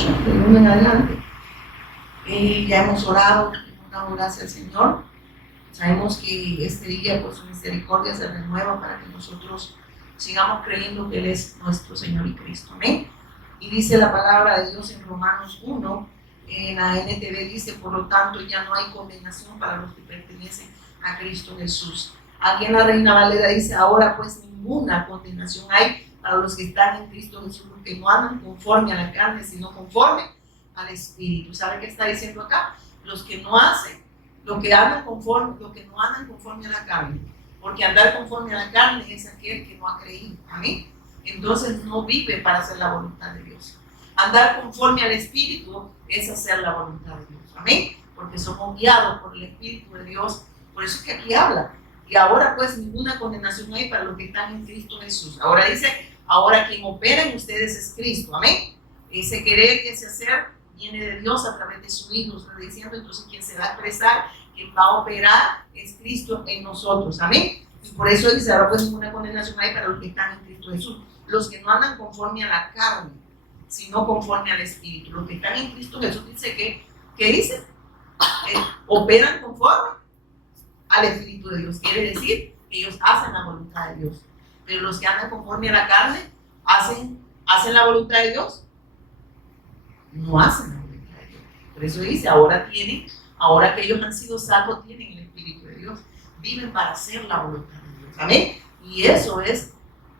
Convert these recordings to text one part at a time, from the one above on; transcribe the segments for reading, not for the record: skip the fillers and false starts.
8, de 1 en adelante. Ya hemos orado, hemos dado gracias al Señor. Sabemos que este día por su misericordia se renueva para que nosotros sigamos creyendo que Él es nuestro Señor y Cristo. Amén. Y dice la palabra de Dios en Romanos 1, en la NTV dice: por lo tanto ya no hay condenación para los que pertenecen a Cristo Jesús. Aquí en la Reina Valera dice: ahora pues ninguna condenación hay para los que están en Cristo Jesús, que no andan conforme a la carne, sino conforme al Espíritu. ¿Sabe qué está diciendo acá? Los que no hacen, los que no andan conforme a la carne, porque andar conforme a la carne es aquel que no ha creído. Amén. Entonces no vive para hacer la voluntad de Dios. Andar conforme al Espíritu es hacer la voluntad de Dios. Amén. Porque somos guiados por el Espíritu de Dios. Por eso es que aquí habla. Y ahora pues ninguna condenación hay para los que están en Cristo Jesús. Ahora dice: ahora quien opera en ustedes es Cristo. Amén. Ese querer, ese hacer, viene de Dios a través de su Hijo. Está diciendo, entonces quien se va a expresar, quien va a operar, es Cristo en nosotros. Amén. Y por eso dice: ahora pues ninguna condenación hay para los que están en Cristo Jesús. Los que no andan conforme a la carne, sino conforme al Espíritu. Los que están en Cristo Jesús dice que, ¿qué dice? Operan conforme al Espíritu de Dios. Quiere decir que ellos hacen la voluntad de Dios. Pero los que andan conforme a la carne, ¿hacen la voluntad de Dios? No hacen la voluntad de Dios. Por eso dice: ahora que ellos han sido salvos, tienen el Espíritu de Dios. Viven para hacer la voluntad de Dios. Amén. Y eso es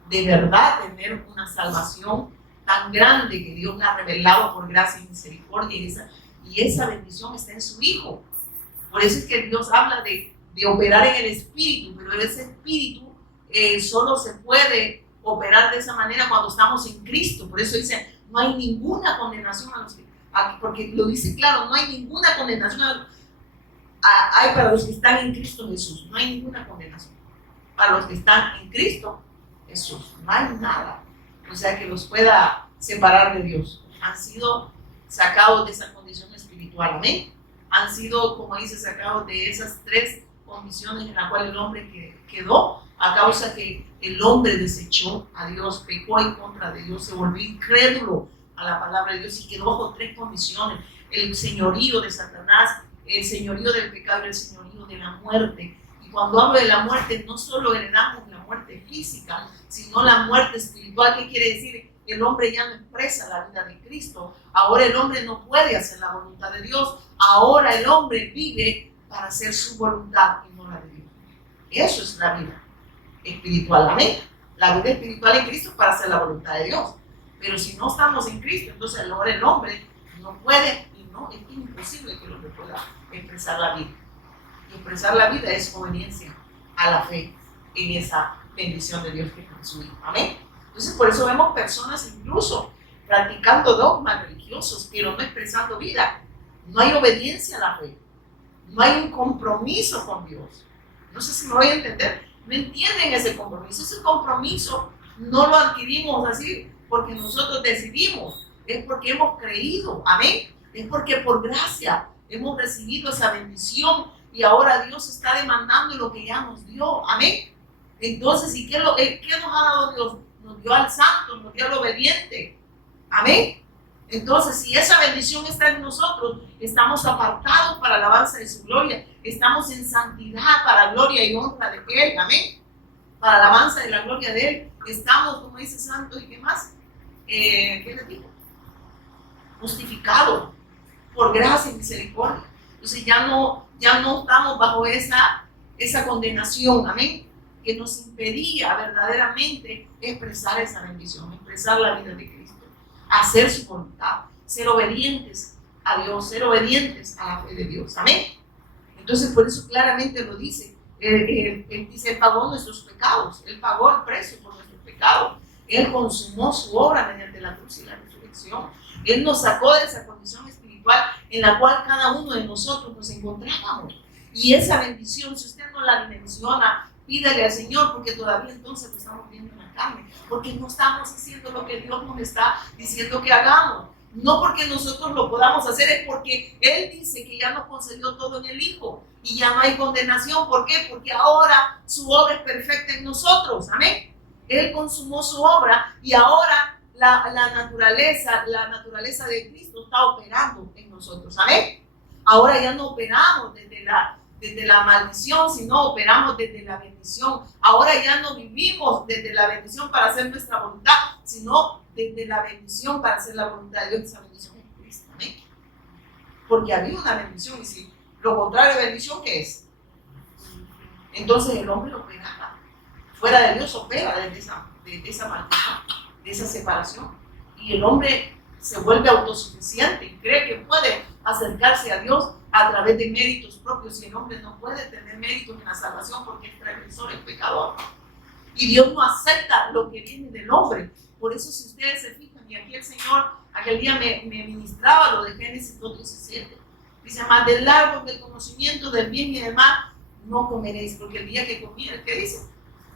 de verdad tener una salvación tan grande que Dios la ha revelado por gracia y misericordia, y esa bendición está en su Hijo. Por eso es que Dios habla de operar en el Espíritu, pero ese Espíritu solo se puede operar de esa manera cuando estamos en Cristo. Por eso dice: no hay ninguna condenación a los que, porque lo dice claro, no hay ninguna condenación hay para los que están en Cristo Jesús. No hay ninguna condenación para los que están en Cristo Jesús. No hay nada, o sea, que los pueda separar de Dios. Han sido sacados de esa condición espiritual. Amén. Han sido, como dice, sacados de esas tres condiciones en las cuales el hombre quedó a causa que el hombre desechó a Dios, pecó en contra de Dios, se volvió incrédulo a la palabra de Dios y quedó bajo tres condiciones: el señorío de Satanás, el señorío del pecado y el señorío de la muerte. Y cuando hablo de la muerte, no solo heredamos la muerte física, sino la muerte espiritual. ¿Qué quiere decir? El hombre ya no expresa la vida de Cristo. Ahora el hombre no puede hacer la voluntad de Dios. Ahora el hombre vive para hacer su voluntad y no la de Dios. Eso es la vida espiritual. Amén. La vida espiritual en Cristo es para hacer la voluntad de Dios. Pero si no estamos en Cristo, entonces ahora el hombre no puede, y no, es imposible que el hombre pueda expresar la vida. Y expresar la vida es obediencia a la fe en esa bendición de Dios que es en su Hijo. Amén. Entonces por eso vemos personas incluso practicando dogmas religiosos, pero no expresando vida. No hay obediencia a la fe. No hay un compromiso con Dios. No sé si me voy a entender. No entienden ese compromiso. Ese compromiso no lo adquirimos así porque nosotros decidimos. Es porque hemos creído. Amén. Es porque por gracia hemos recibido esa bendición y ahora Dios está demandando lo que ya nos dio. Amén. Entonces, ¿y qué nos ha dado Dios? Nos dio al santo, nos dio al obediente. Amén. Entonces, si esa bendición está en nosotros, estamos apartados para la alabanza de su gloria. Estamos en santidad para gloria y honra de Él. Amén. Para la alabanza de la gloria de Él. Estamos, como dice santo, ¿y qué más? ¿Qué le digo? Justificados por gracia y misericordia. Entonces ya no estamos bajo esa condenación. Amén. Que nos impedía verdaderamente expresar esa bendición, expresar la vida de Cristo, hacer su voluntad, ser obedientes a Dios, ser obedientes a la fe de Dios. Amén. Entonces por eso claramente lo dice. Él dice: Él pagó nuestros pecados, Él pagó el precio por nuestros pecados, Él consumó su obra mediante la cruz y la resurrección. Él nos sacó de esa condición espiritual en la cual cada uno de nosotros nos encontrábamos. Y esa bendición, si usted no la dimensiona, pídale al Señor, porque todavía entonces lo estamos viendo en la carne, porque no estamos haciendo lo que Dios nos está diciendo que hagamos. No porque nosotros lo podamos hacer, es porque Él dice que ya nos concedió todo en el Hijo y ya no hay condenación. ¿Por qué? Porque ahora su obra es perfecta en nosotros. Amén. Él consumó su obra y ahora la naturaleza de Cristo está operando en nosotros. ¿Amén? Ahora ya no operamos desde la maldición, sino operamos desde la bendición. Ahora ya no vivimos desde la bendición para hacer nuestra voluntad, sino desde la bendición para hacer la voluntad de Dios. Esa bendición es Cristo. ¿Amén? Porque había una bendición, y si lo contrario de bendición, ¿qué es? Entonces el hombre operaba. Fuera de Dios opera desde esa maldición, de esa separación. Y el hombre se vuelve autosuficiente y cree que puede acercarse a Dios a través de méritos propios, y el hombre no puede tener méritos en la salvación porque es transgresor, es pecador. Y Dios no acepta lo que viene del hombre. Por eso, si ustedes se fijan, y aquí el Señor aquel día me ministraba lo de Génesis 2:17, dice: más del árbol del conocimiento del bien y del mal no comeréis, porque el día que comieres, ¿qué dice?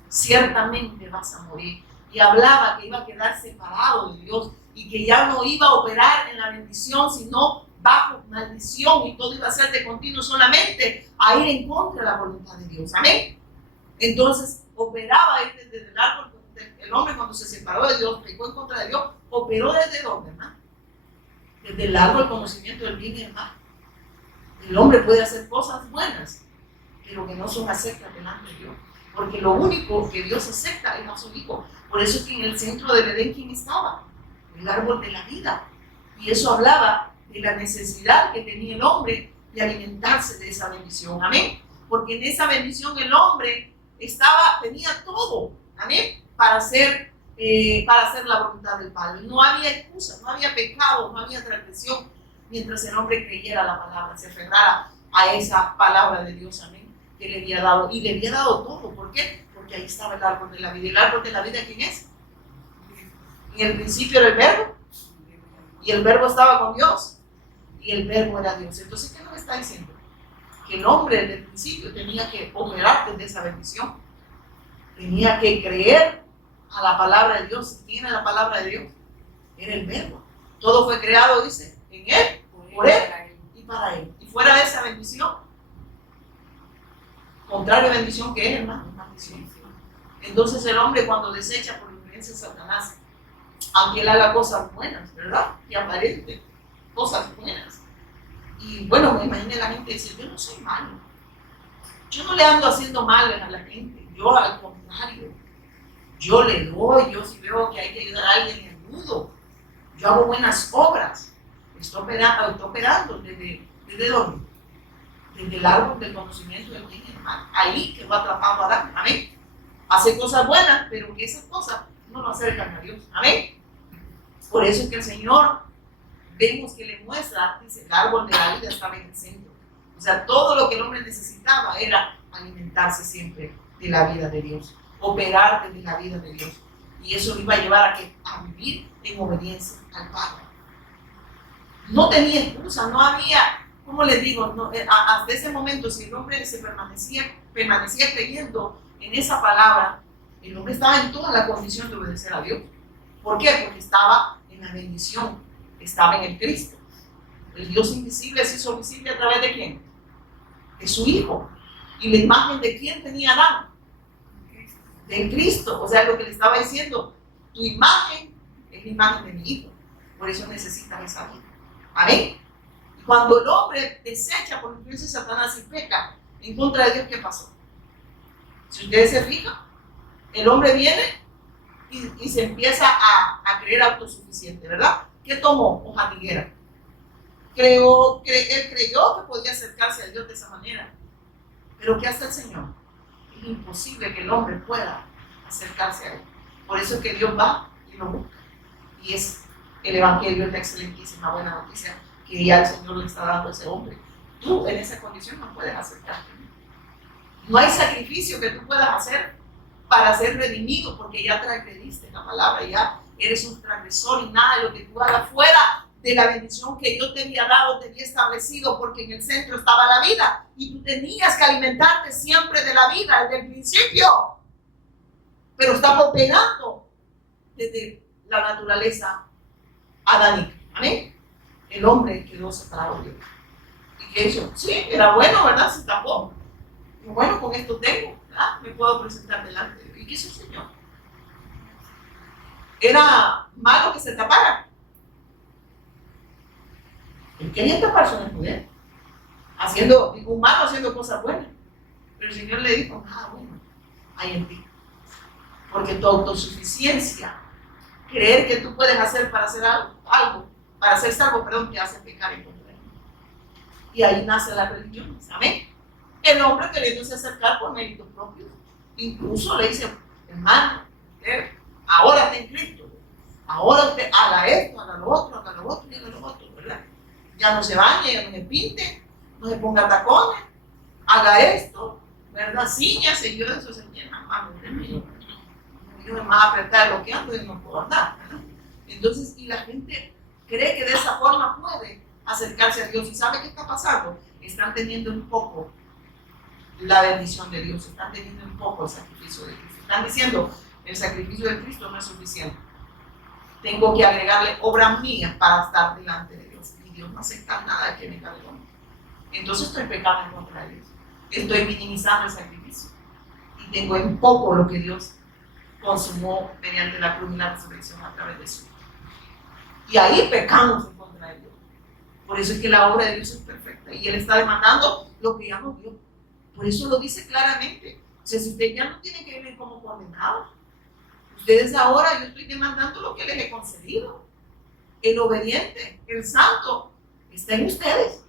Ciertamente vas a morir. Y hablaba que iba a quedar separado de Dios y que ya no iba a operar en la bendición, sino bajo maldición, y todo iba a ser de continuo solamente a ir en contra de la voluntad de Dios. Amén. Entonces operaba desde el árbol. El hombre, cuando se separó de Dios, pecó en contra de Dios, operó desde dónde, hermano? Desde el árbol del conocimiento del bien y del mal. El hombre puede hacer cosas buenas, pero que no son aceptadas delante de Dios, porque lo único que Dios acepta es a su Hijo. Por eso es que en el centro del Edén, ¿quién estaba? El árbol de la vida. Y eso hablaba de la necesidad que tenía el hombre de alimentarse de esa bendición. Amén. Porque en esa bendición el hombre tenía todo. Amén. Para hacer la voluntad del Padre. No había excusa, no había pecado, no había transgresión, mientras el hombre creyera la palabra, se aferrara a esa palabra de Dios. Amén. Que le había dado, y le había dado todo. ¿Por qué? Porque ahí estaba el árbol de la vida. ¿Y el árbol de la vida quién es? En el principio era el verbo, y el verbo estaba con Dios, y el verbo era Dios. Entonces, ¿qué nos está diciendo? Que el hombre desde el principio tenía que operar desde esa bendición, tenía que creer a la palabra de Dios. ¿Quién era la palabra de Dios? Era el verbo. Todo fue creado, dice, en Él, por Él y para Él. Y fuera de esa bendición, contrario a bendición, ¿qué es, hermano? Maldición. Entonces el hombre, cuando desecha por influencia de Satanás, aunque él haga cosas buenas, ¿verdad? Y aparente, cosas buenas. Y bueno, me imagino la gente dice: yo no soy malo, yo no le ando haciendo mal a la gente, yo al contrario, yo le doy, yo si veo que hay que ayudar a alguien, le ayudo, yo hago buenas obras. Estoy operando desde dónde? Desde el árbol del conocimiento del bien y del mal. Ahí que va atrapando a Adán. Amén. Hace cosas buenas, pero que esas cosas no lo acercan a Dios. Amén. Por eso es que el Señor, vemos que le muestra, dice, el árbol de la vida estaba en el centro. O sea, todo lo que el hombre necesitaba era alimentarse siempre de la vida de Dios, operar desde la vida de Dios. Y eso lo iba a llevar a vivir en obediencia al Padre. No tenía excusa, no había, ¿cómo les digo? No, hasta ese momento, si el hombre se permanecía creyendo en esa palabra, el hombre estaba en toda la condición de obedecer a Dios. ¿Por qué? Porque estaba en la bendición, estaba en el Cristo. El Dios invisible se hizo visible a través de ¿quién? De su Hijo. ¿Y la imagen de quién tenía Adán? Del Cristo. O sea, lo que le estaba diciendo: tu imagen es la imagen de mi Hijo. Por eso necesitas esa vida. Amén. Y cuando el hombre desecha por influencia de Satanás y peca en contra de Dios, ¿qué pasó? Si ustedes se fijan, el hombre viene y se empieza a creer autosuficiente, ¿verdad? ¿Qué tomó? Hoja de higuera. Él creyó que podía acercarse a Dios de esa manera. Pero ¿qué hace el Señor? Es imposible que el hombre pueda acercarse a Él. Por eso es que Dios va y lo busca. Y es el Evangelio, es la excelentísima buena noticia que ya el Señor le está dando a ese hombre. Tú en esa condición no puedes acercarte. No hay sacrificio que tú puedas hacer para ser redimido, porque ya transgrediste la palabra, ya eres un transgresor, y nada de lo que tú hagas fuera de la bendición que Dios te había dado, te había establecido, porque en el centro estaba la vida y tú tenías que alimentarte siempre de la vida desde el principio. Pero estaba operando desde la naturaleza adánica. Amén. El hombre quedó separado de Dios. ¿Y qué hizo? Sí, era bueno, ¿verdad? Se tapó. Bueno, con esto tengo, ¿verdad? Me puedo presentar delante de Dios. ¿Y qué hizo el Señor? era malo que se tapara. Él quería taparse en el poder, humano haciendo cosas buenas. Pero el Señor le dijo, nada bueno hay en ti. Porque tu autosuficiencia, creer que tú puedes hacer para hacer algo para ser salvo, te hace pecar en contra de él. Y ahí nace la religión, ¿amén? El hombre queriéndose acercar por méritos propios. Incluso le dice, hermano, ahora está en Cristo. Ahora usted haga esto, haga lo otro, y haga lo otro, ¿verdad? Ya no se bañe, ya no se pinte, no se ponga tacones, haga esto, ¿verdad? Ciñase, yo de eso se llena, mano, yo me más apretar de lo que ando y no puedo andar, ¿verdad? Entonces, y la gente cree que de esa forma puede acercarse a Dios. ¿Y sabe qué está pasando? Están teniendo un poco la bendición de Dios, están teniendo un poco el sacrificio de Cristo. Están diciendo, el sacrificio de Cristo no es suficiente. Tengo que agregarle obras mías para estar delante de Dios. Y Dios no acepta nada que venga de lo mío. Entonces estoy pecando en contra de Dios. Estoy minimizando el sacrificio. Y tengo en poco lo que Dios consumó mediante la cruz y la resurrección a través de su. Y ahí pecamos en contra de Dios. Por eso es que la obra de Dios es perfecta. Y Él está demandando lo que ya no dio. Por eso lo dice claramente. O sea, si ustedes ya no tienen que vivir como condenados, ustedes ahora, yo estoy demandando lo que les he concedido. El obediente, el santo, está en ustedes.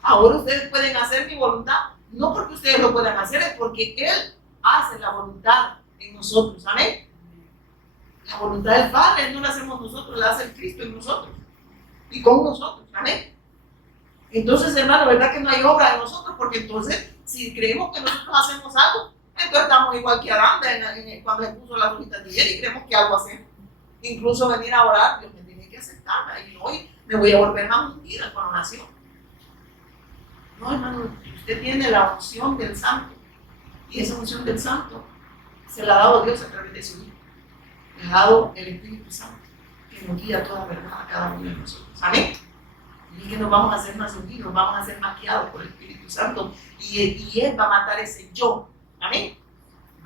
Ahora ustedes pueden hacer mi voluntad. No porque ustedes lo puedan hacer, es porque Él hace la voluntad en nosotros. Amén. La voluntad del Padre no la hacemos nosotros, la hace el Cristo en nosotros y con nosotros. Amén. Entonces, hermano, ¿verdad que no hay obra en nosotros? Porque entonces, si creemos que nosotros hacemos algo, entonces estamos igual que Adán cuando le puso las hojitas de hiel y creemos que algo hacemos. Incluso venir a orar, Dios me tiene que aceptar. Y hoy me voy a volver más ungida cuando nació. No, hermano, usted tiene la unción del Santo. Y esa unción del Santo se la ha dado Dios a través de su Hijo. Le ha dado el Espíritu Santo, que nos guía toda verdad a cada uno de nosotros. Amén. Y que nos vamos a hacer más unidos, vamos a ser maquiados por el Espíritu Santo. Y Él va a matar ese yo. Amén.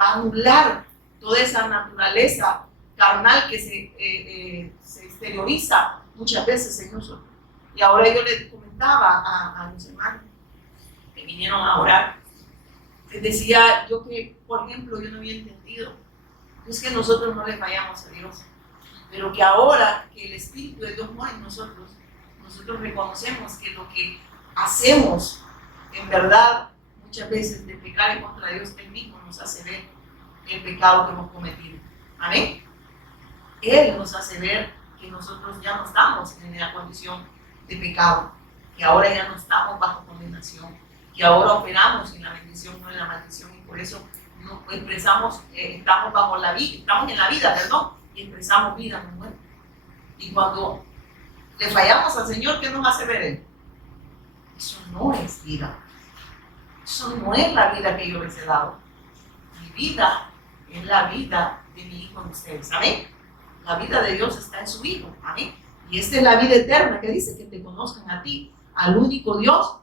Va a anular toda esa naturaleza carnal que se exterioriza muchas veces en nosotros. Y ahora yo les comentaba a los hermanos que vinieron a orar, les decía yo que, por ejemplo, yo no había entendido, es que nosotros no le fallamos a Dios, pero que ahora que el Espíritu de Dios mora en nosotros reconocemos que lo que hacemos, en verdad, muchas veces de pecar en contra de Dios, Él mismo nos hace ver el pecado que hemos cometido. Amén. Él nos hace ver que nosotros ya no estamos en la condición de pecado, que ahora ya no estamos bajo condenación, que ahora operamos en la bendición, no en la maldición, y por eso no expresamos, estamos bajo la vida, estamos en la vida, perdón, y expresamos vida, no muerte. Y cuando le fallamos al Señor, ¿qué nos hace ver Él? Eso no es vida. Eso no es la vida que yo les he dado. Mi vida es la vida de mi Hijo en ustedes. Amén. La vida de Dios está en su Hijo. Amén. Y esta es la vida eterna que dice que te conozcan a ti, al único Dios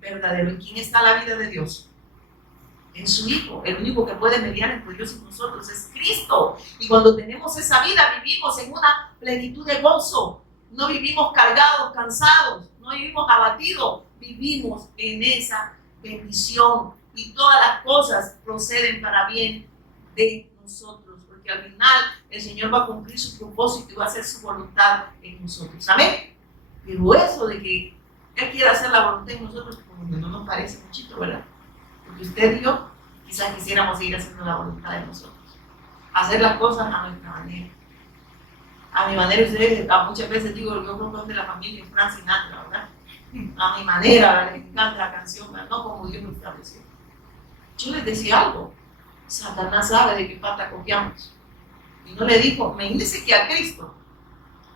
verdadero. ¿En quién está la vida de Dios? En su Hijo. El único que puede mediar entre Dios y nosotros es Cristo. Y cuando tenemos esa vida, vivimos en una plenitud de gozo. No vivimos cargados, cansados, no vivimos abatidos, vivimos en esa bendición y todas las cosas proceden para bien de nosotros, porque al final el Señor va a cumplir su propósito y va a hacer su voluntad en nosotros. Amén. Pero eso de que Él quiera hacer la voluntad en nosotros, como que no nos parece muchito, ¿verdad? Porque usted y yo quizás quisiéramos seguir haciendo la voluntad de nosotros, hacer las cosas a nuestra manera. A mi manera, ustedes, muchas veces digo, yo creo que de la familia Frank Sinatra, ¿verdad? A mi manera, les encanta la canción, ¿verdad? No como Dios lo estableció. Yo les decía algo, Satanás sabe de qué pata copiamos. Y no le dijo, me dice que a Cristo,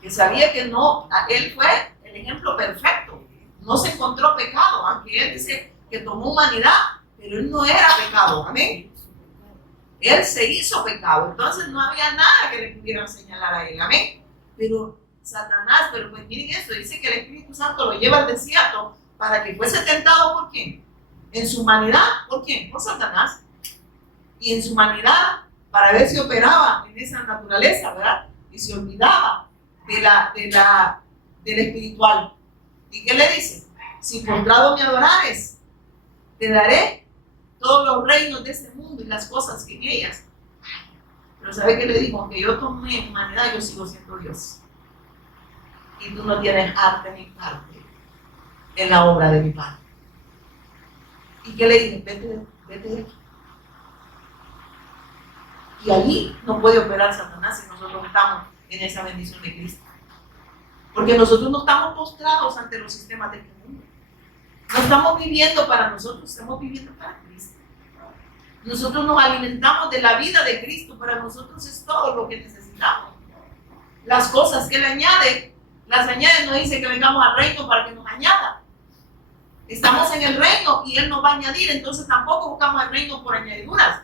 que sabía que no, Él fue el ejemplo perfecto, no se encontró pecado, aunque Él dice que tomó humanidad, pero Él no era pecado, amén. Él se hizo pecado, entonces no había nada que le pudieran señalar a Él, amén. Pero Satanás, pero pues miren esto, dice que el Espíritu Santo lo lleva al desierto para que fuese tentado ¿por quién? En su humanidad, ¿por quién? Por Satanás. Y en su humanidad, para ver si operaba en esa naturaleza, ¿verdad? y se olvidaba del espiritual. ¿Y qué le dice? Si postrado me adorares, te daré todos los reinos de este mundo y las cosas que en ellas. Pero ¿sabe qué le dijo? Aunque yo tomé humanidad, yo sigo siendo Dios. Y tú no tienes arte ni parte en la obra de mi Padre. ¿Y qué le dije? Vete de aquí. Y allí no puede operar Satanás si nosotros estamos en esa bendición de Cristo. Porque nosotros no estamos postrados ante los sistemas de este mundo. No estamos viviendo para nosotros, estamos viviendo para Cristo. Nosotros nos alimentamos de la vida de Cristo, para nosotros es todo lo que necesitamos. Las cosas que Él añade, las añade, no dice que vengamos al reino para que nos añada. Estamos en el reino y Él nos va a añadir, entonces tampoco buscamos el reino por añadiduras.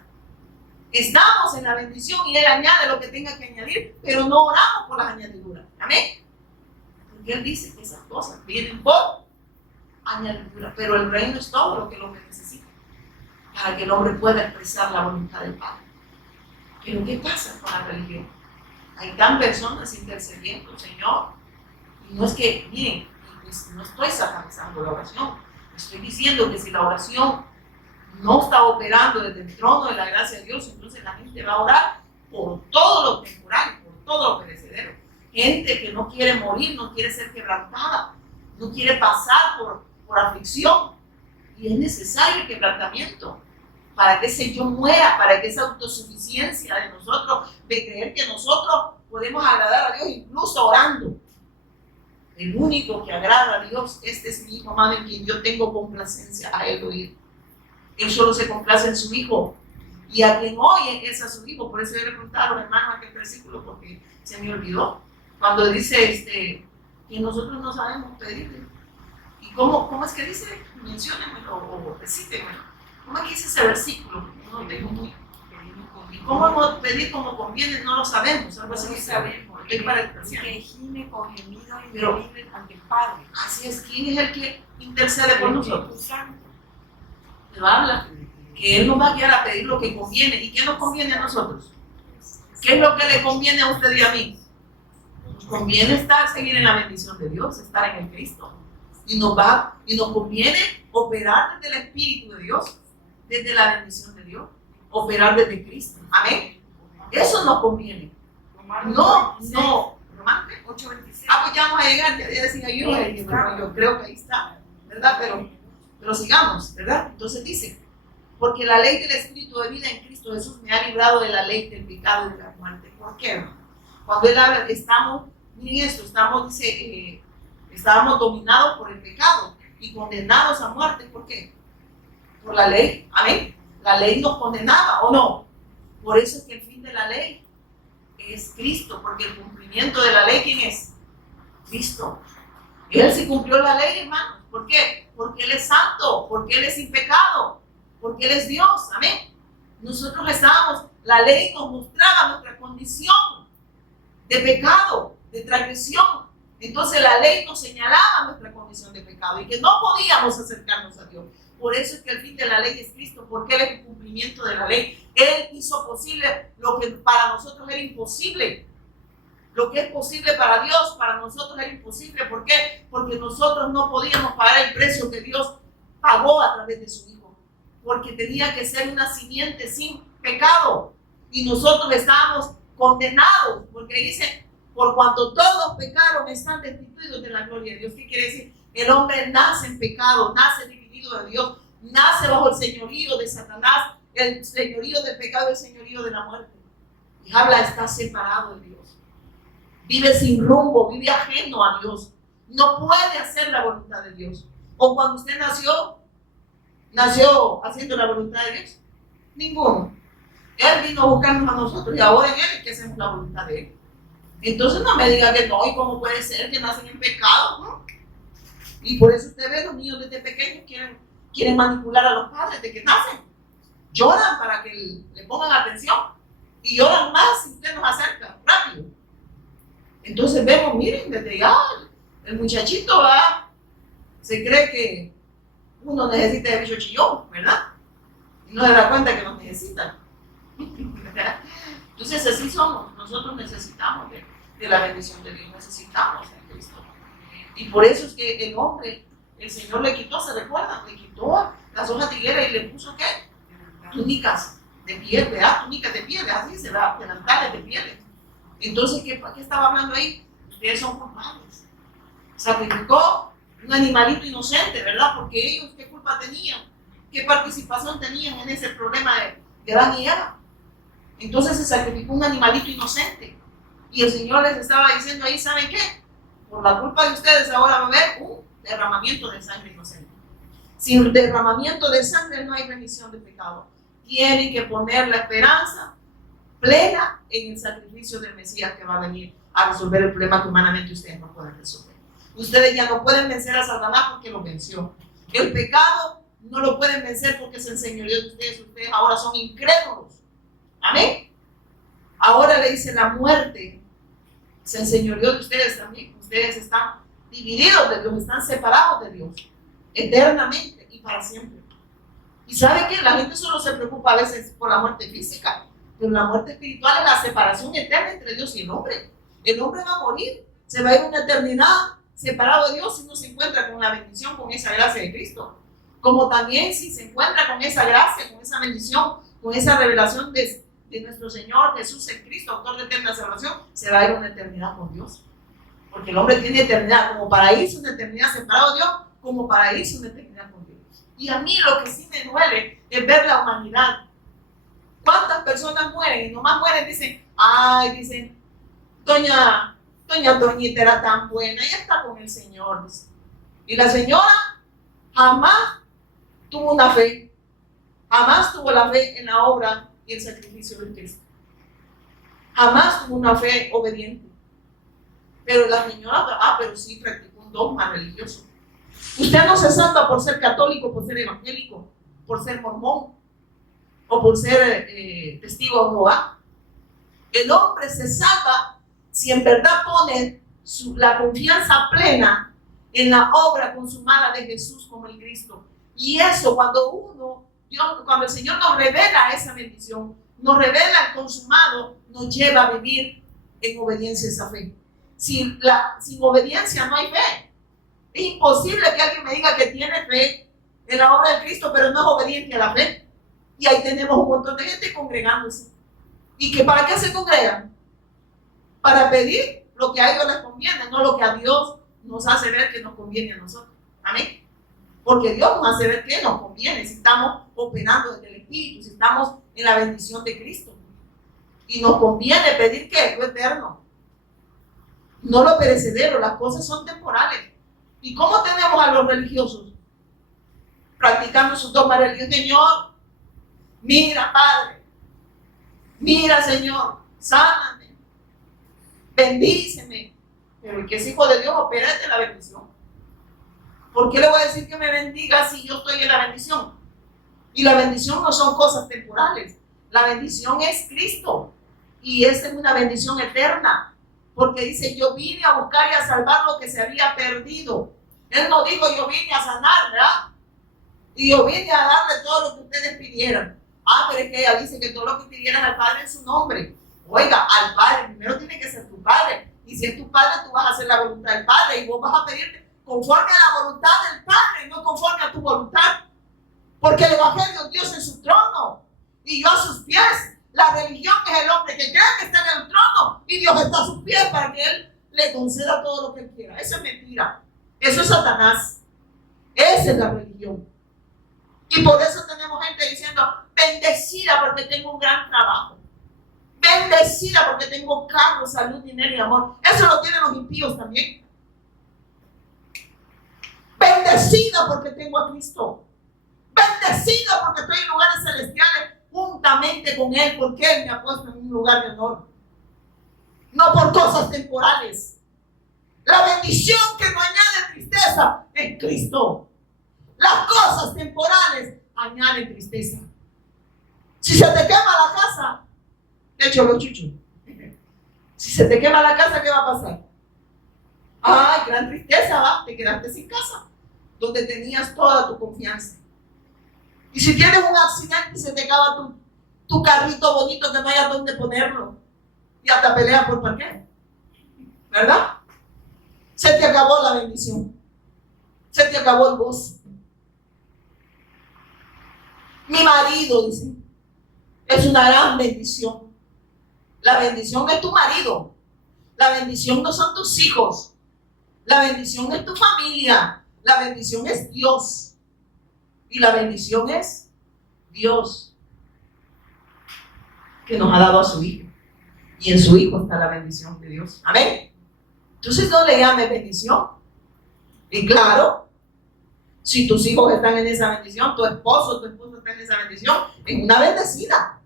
Estamos en la bendición y Él añade lo que tenga que añadir, pero no oramos por las añadiduras. Amén. Porque Él dice que esas cosas vienen por añadidura, pero el reino es todo lo que el hombre necesita para que el hombre pueda expresar la voluntad del Padre. Pero ¿qué pasa con la religión? Hay tan personas intercediendo, Señor, y no es que, miren, no estoy satanizando la oración, estoy diciendo que si la oración no está operando desde el trono de la gracia de Dios, entonces la gente va a orar por todo lo temporal, por todo lo perecedero. Gente que no quiere morir, no quiere ser quebrantada, no quiere pasar por aflicción. Y es necesario el quebrantamiento para que ese yo muera, para que esa autosuficiencia de nosotros, de creer que nosotros podemos agradar a Dios incluso orando. El único que agrada a Dios, este es mi Hijo amado en quien yo tengo complacencia, a Él oír. Él solo se complace en su Hijo. Y a quien oye es a su Hijo. Por eso yo le preguntaba a los hermanos aquel versículo, porque se me olvidó. Cuando dice que nosotros no sabemos pedirle. ¿Y cómo es que dice? Menciónenmelo o recítenmelo. ¿Cómo es que dice ese versículo? No lo tengo muy. ¿Y cómo pedir como conviene? No lo sabemos. Algo así que sabemos. Es para el cristiano. Que gime con gemidos indecibles ante el Padre. Así es. ¿Quién es el que intercede por nosotros? Pero habla que Él nos va a guiar a pedir lo que conviene. ¿Y qué nos conviene a nosotros? ¿Qué es lo que le conviene a usted y a mí? Nos conviene seguir en la bendición de Dios, estar en el Cristo. Y nos conviene operar desde el Espíritu de Dios, desde la bendición de Dios, operar desde Cristo. Amén. Eso nos conviene. No. Romano 8:26. Pues ya vamos a llegar, ya decía yo creo que ahí está, ¿verdad? Pero sigamos, ¿verdad? Entonces dice, porque la ley del Espíritu de vida en Cristo Jesús me ha librado de la ley del pecado y de la muerte. ¿Por qué, hermano? Cuando Él habla, miren esto, estábamos dominados por el pecado y condenados a muerte. ¿Por qué? Por la ley. Amén. La ley nos condenaba, ¿o no? Por eso es que el fin de la ley es Cristo, porque el cumplimiento de la ley, ¿quién es? Cristo. Él sí cumplió la ley, hermanos. ¿Por qué? Porque Él es santo, porque Él es sin pecado, porque Él es Dios. Amén. Nosotros la ley nos mostraba nuestra condición de pecado, de transgresión. Entonces la ley nos señalaba nuestra condición de pecado y que no podíamos acercarnos a Dios. Por eso es que el fin de la ley es Cristo, porque Él es el cumplimiento de la ley. Él hizo posible lo que para nosotros era imposible. Lo que es posible para Dios, para nosotros era imposible. ¿Por qué? Porque nosotros no podíamos pagar el precio que Dios pagó a través de su Hijo. Porque tenía que ser una simiente sin pecado. Y nosotros estábamos condenados, porque dice, por cuanto todos pecaron, están destituidos de la gloria de Dios. ¿Qué quiere decir? El hombre nace en pecado, nace dividido de Dios, nace bajo el señorío de Satanás, el señorío del pecado y el señorío de la muerte. Y habla, está separado de Dios. Vive sin rumbo, vive ajeno a Dios. No puede hacer la voluntad de Dios. O cuando usted nació haciendo la voluntad de Dios. Ninguno. Él vino a buscarnos a nosotros y ahora en Él es que hacemos la voluntad de Él. Entonces no me diga que no, y cómo puede ser que nacen en pecado, ¿no? Y por eso usted ve, los niños desde pequeños quieren manipular a los padres de que nacen. Lloran para que le pongan atención. Y lloran más si usted nos acerca, rápido. Entonces vemos, miren, desde ya, el muchachito se cree que uno necesita de bicho chillón, ¿verdad? Y no se da cuenta que nos necesita. Entonces así somos, nosotros necesitamos de la bendición de Dios. Necesitamos a Cristo. Y por eso es que el hombre, el Señor le quitó, ¿se recuerdan? Le quitó las hojas de higuera y le puso ¿qué? Túnicas de piel, ¿verdad? Túnicas de piel, así se da, delantales de pieles. Entonces, ¿qué estaba hablando ahí? Ustedes son culpables. Sacrificó un animalito inocente, ¿verdad? Porque ellos, ¿qué culpa tenían? ¿Qué participación tenían en ese problema de Adán y Eva? Entonces se sacrificó un animalito inocente. Y el Señor les estaba diciendo ahí, ¿saben qué? Por la culpa de ustedes ahora va a haber un derramamiento de sangre inocente. Sin derramamiento de sangre no hay remisión de pecado. Tienen que poner la esperanza plena en el sacrificio del Mesías que va a venir a resolver el problema que humanamente ustedes no pueden resolver. Ustedes ya no pueden vencer a Satanás porque lo venció. El pecado no lo pueden vencer porque se enseñoreó de ustedes. Ustedes ahora son incrédulos. Amén. Ahora le dice la muerte se enseñoreó de ustedes también. Ustedes están divididos de Dios, están separados de Dios eternamente y para siempre. Y sabe que la gente solo se preocupa a veces por la muerte física, pero la muerte espiritual es la separación eterna entre Dios y el hombre. El hombre va a morir, se va a ir a una eternidad separado de Dios si no se encuentra con la bendición, con esa gracia de Cristo. Como también si se encuentra con esa gracia, con esa bendición, con esa revelación de nuestro Señor Jesús en Cristo, autor de eterna salvación, se va a ir a una eternidad con Dios. Porque el hombre tiene eternidad como para irse a una eternidad separado de Dios, como para irse a una eternidad con Dios. Y a mí lo que sí me duele es ver la humanidad. ¿Cuántas personas mueren? Y nomás mueren, dicen, ay, dicen, Doña Toñita era tan buena, ella está con el Señor. Dice. Y la señora jamás tuvo una fe, jamás tuvo la fe en la obra y el sacrificio de Cristo. Jamás tuvo una fe obediente. Pero la señora, pero sí practicó un dogma religioso. Usted no se salva por ser católico, por ser evangélico, por ser mormón o por ser testigo de Jehová. El hombre se salva si en verdad pone la confianza plena en la obra consumada de Jesús como el Cristo. Y eso cuando cuando el Señor nos revela esa bendición, nos revela el consumado, nos lleva a vivir en obediencia a esa fe. Sin obediencia no hay fe. Es imposible que alguien me diga que tiene fe en la obra de Cristo, pero no es obediente a la fe. Y ahí tenemos un montón de gente congregándose. ¿Y que para qué se congregan? Para pedir lo que a ellos les conviene, no lo que a Dios nos hace ver que nos conviene a nosotros. Amén. Porque Dios nos hace ver que nos conviene si estamos operando desde el Espíritu, si estamos en la bendición de Cristo. Y nos conviene pedir ¿qué? Lo eterno. No lo perecedero, las cosas son temporales. ¿Y cómo tenemos a los religiosos? Practicando sus dogmas religiosos. Señor, mira, Padre, mira, Señor, sáname, bendíceme. Pero el que es hijo de Dios opera desde la bendición. ¿Por qué le voy a decir que me bendiga si yo estoy en la bendición? Y la bendición no son cosas temporales. La bendición es Cristo. Y esta es una bendición eterna. Porque dice, yo vine a buscar y a salvar lo que se había perdido. Él no dijo, yo vine a sanar, ¿verdad? Y yo vine a darle todo lo que ustedes pidieran. Pero es que ella dice que todo lo que pidieran al Padre en su nombre. Oiga, al Padre, primero tiene que ser tu Padre. Y si es tu Padre, tú vas a hacer la voluntad del Padre. Y vos vas a pedirte conforme a la voluntad del Padre, no conforme a tu voluntad. Porque el Evangelio es Dios en su trono. Y yo a sus pies. La religión es el hombre que cree que está en el trono y Dios está a sus pies para que Él le conceda todo lo que Él quiera. Eso es mentira. Eso es Satanás. Esa es la religión. Y por eso tenemos gente diciendo, bendecida porque tengo un gran trabajo. Bendecida porque tengo carro, salud, dinero y amor. Eso lo tienen los impíos también. Bendecida porque tengo a Cristo. Bendecida porque estoy en lugares celestiales juntamente con Él, porque Él me ha puesto en un lugar de honor. No por cosas temporales. La bendición que no añade tristeza es Cristo. Las cosas temporales añaden tristeza. Si se te quema la casa, te echo los chuchos. Si se te quema la casa, ¿qué va a pasar? Ay, gran tristeza, va, te quedaste sin casa, donde tenías toda tu confianza. Y si tienes un accidente y se te acaba tu carrito bonito que no hayas dónde ponerlo, y hasta pelea por parqueo. ¿verdad? Se te acabó la bendición. Se te acabó el gozo. Mi marido, dice, es una gran bendición. La bendición es tu marido. La bendición no son tus hijos. La bendición es tu familia. La bendición es Dios. Y la bendición es Dios, que nos ha dado a su Hijo. Y en su Hijo está la bendición de Dios. Amén. Entonces no le llames bendición. Y claro, si tus hijos están en esa bendición, tu esposo está en esa bendición, es una bendecida.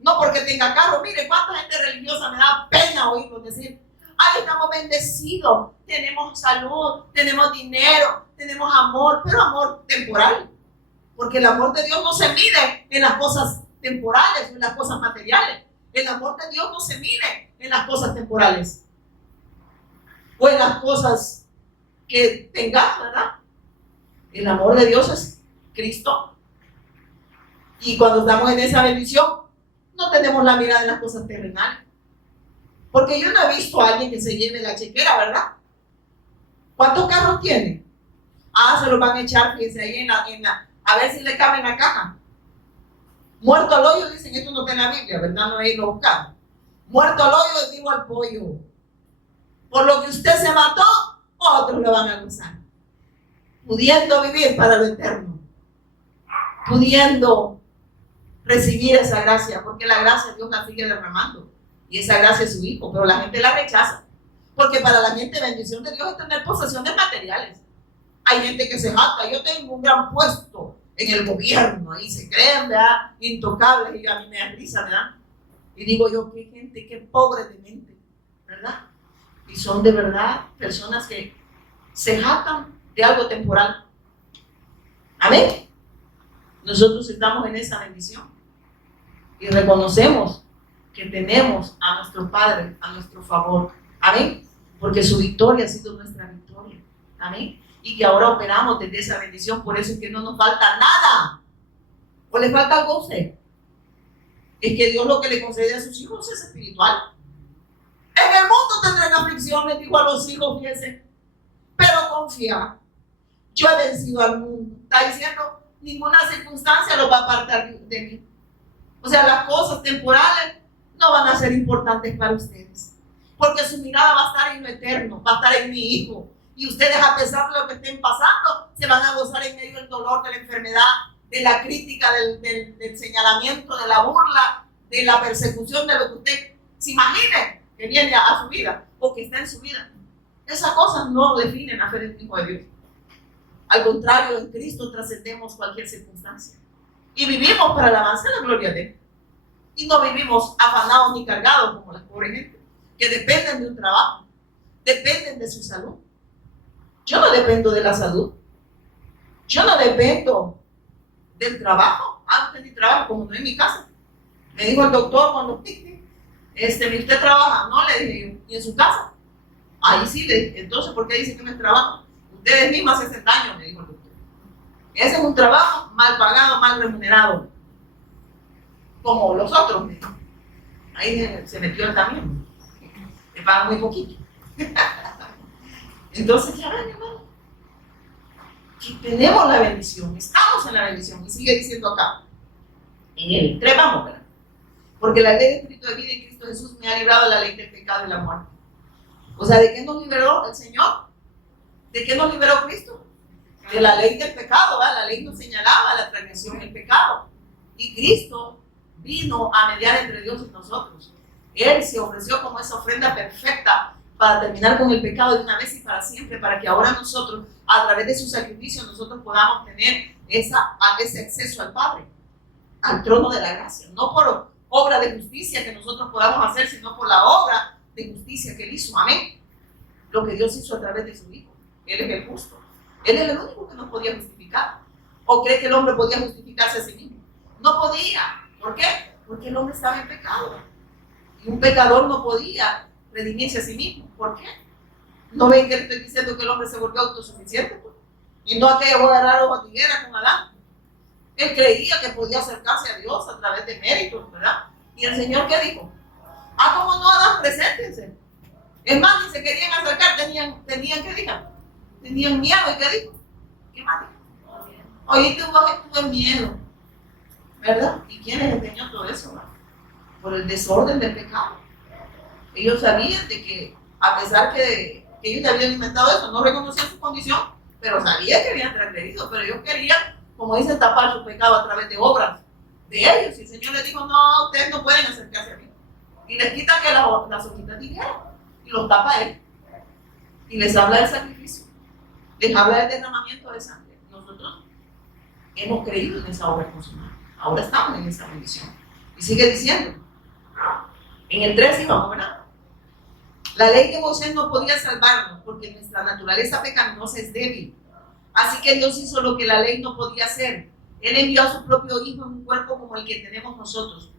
No porque tenga carro. Mire cuánta gente religiosa me da pena oírlos decir: ay, estamos bendecidos, tenemos salud, tenemos dinero, tenemos amor, pero amor temporal. Porque el amor de Dios no se mide en las cosas temporales o en las cosas materiales. El amor de Dios no se mide en las cosas temporales o en las cosas que tengas, ¿verdad? El amor de Dios es Cristo. Y cuando estamos en esa bendición, no tenemos la mirada en las cosas terrenales. Porque yo no he visto a alguien que se lleve la chequera, ¿verdad? ¿Cuántos carros tiene? Se los van a echar, fíjense, ahí a ver si le cabe en la caja. Muerto al hoyo, dicen, esto no está en la Biblia, ¿verdad? No es lo buscado. Muerto al hoyo, vivo al pollo. Por lo que usted se mató, otros lo van a gozar. Pudiendo vivir para lo eterno. Pudiendo recibir esa gracia, porque la gracia Dios la sigue derramando. Y esa gracia es su Hijo, pero la gente la rechaza. Porque para la gente bendición de Dios es tener posesiones materiales. Hay gente que se jacta: yo tengo un gran puesto en el gobierno, y se creen, ¿verdad?, intocables, y a mí me da risa, ¿verdad? Y digo yo, qué gente, qué pobre de mente, ¿verdad? Y son de verdad personas que se jactan de algo temporal. Amén. Nosotros estamos en esa bendición y reconocemos que tenemos a nuestro Padre a nuestro favor. Amén. Porque su victoria ha sido nuestra victoria. Amén. Y que ahora operamos desde esa bendición. Por eso es que no nos falta nada. ¿O le falta algo a usted? Es que Dios lo que le concede a sus hijos es espiritual. En el mundo tendrán aflicciones, dijo a los hijos, fíjense, pero confía, yo he vencido al mundo. Está diciendo, ninguna circunstancia lo va a apartar de mí. O sea, las cosas temporales no van a ser importantes para ustedes, porque su mirada va a estar en lo eterno, va a estar en mi Hijo. Y ustedes, a pesar de lo que estén pasando, se van a gozar en medio del dolor, de la enfermedad, de la crítica, del señalamiento, de la burla, de la persecución, de lo que usted se imagine que viene a su vida o que está en su vida. Esas cosas no definen a fe del Hijo de Dios. Al contrario, en Cristo trascendemos cualquier circunstancia y vivimos para el avance de la gloria de Él. Y no vivimos afanados ni cargados como las pobres gente que dependen de un trabajo, dependen de su salud. Yo no dependo de la salud. Yo no dependo del trabajo. Antes de trabajo, como no en mi casa. Me dijo el doctor cuando ¿usted trabaja? No, le dije, ¿y en su casa? Ahí sí, le dije, entonces, ¿por qué dice que no es trabajo? Ustedes mismos hacen daño, me dijo el doctor. Ese es un trabajo mal pagado, mal remunerado. Como los otros, me dijo. Ahí se metió él también. Me pagan muy poquito. Entonces, ya ven, hermano, que tenemos la bendición, estamos en la bendición. Y sigue diciendo acá, en el 3 vamos, ¿verdad? Porque la ley de Espíritu de vida en Cristo Jesús me ha librado de la ley del pecado y la muerte. O sea, ¿de qué nos liberó el Señor? ¿De qué nos liberó Cristo? De la ley del pecado, ¿verdad? La ley nos señalaba la transgresión, el pecado. Y Cristo vino a mediar entre Dios y nosotros. Él se ofreció como esa ofrenda perfecta para terminar con el pecado de una vez y para siempre, para que ahora nosotros, a través de su sacrificio, nosotros podamos tener ese acceso al Padre, al trono de la gracia, no por obra de justicia que nosotros podamos hacer, sino por la obra de justicia que Él hizo. Amén. Lo que Dios hizo a través de su Hijo. Él es el justo. Él es el único que nos podía justificar. ¿O cree que el hombre podía justificarse a sí mismo? No podía. ¿Por qué? Porque el hombre estaba en pecado. Y un pecador no podía redimirse a sí mismo. ¿Por qué? ¿No ven que le estoy diciendo que el hombre se volvió autosuficiente? Pues? Y no aquella boda rara o batiguera con Adán. Él creía que podía acercarse a Dios a través de méritos, ¿verdad? Y el Señor, ¿qué dijo? ¿Cómo no, Adán? Preséntense. Es más, ni se querían acercar, ¿qué digan? Tenían miedo, ¿y qué dijo? ¿Qué más dijo? Oye, tuve miedo, ¿verdad? ¿Y quién les enseñó todo eso? ¿verdad? Por el desorden del pecado. Ellos sabían de que, a pesar que ellos habían inventado eso, no reconocían su condición, pero sabían que habían transgredido, pero ellos querían, como dicen, tapar su pecado a través de obras de ellos. Y el Señor les dijo, no, ustedes no pueden acercarse a mí. Y les quita que las hojitas dijeron, y los tapa Él. Y les habla del sacrificio, les habla del derramamiento de sangre. Nosotros hemos creído en esa obra consumada. Ahora estamos en esa bendición. Y sigue diciendo, en el 3 íbamos, ¿verdad? La ley de Moisés no podía salvarnos porque nuestra naturaleza pecaminosa es débil. Así que Dios hizo lo que la ley no podía hacer. Él envió a su propio Hijo en un cuerpo como el que tenemos nosotros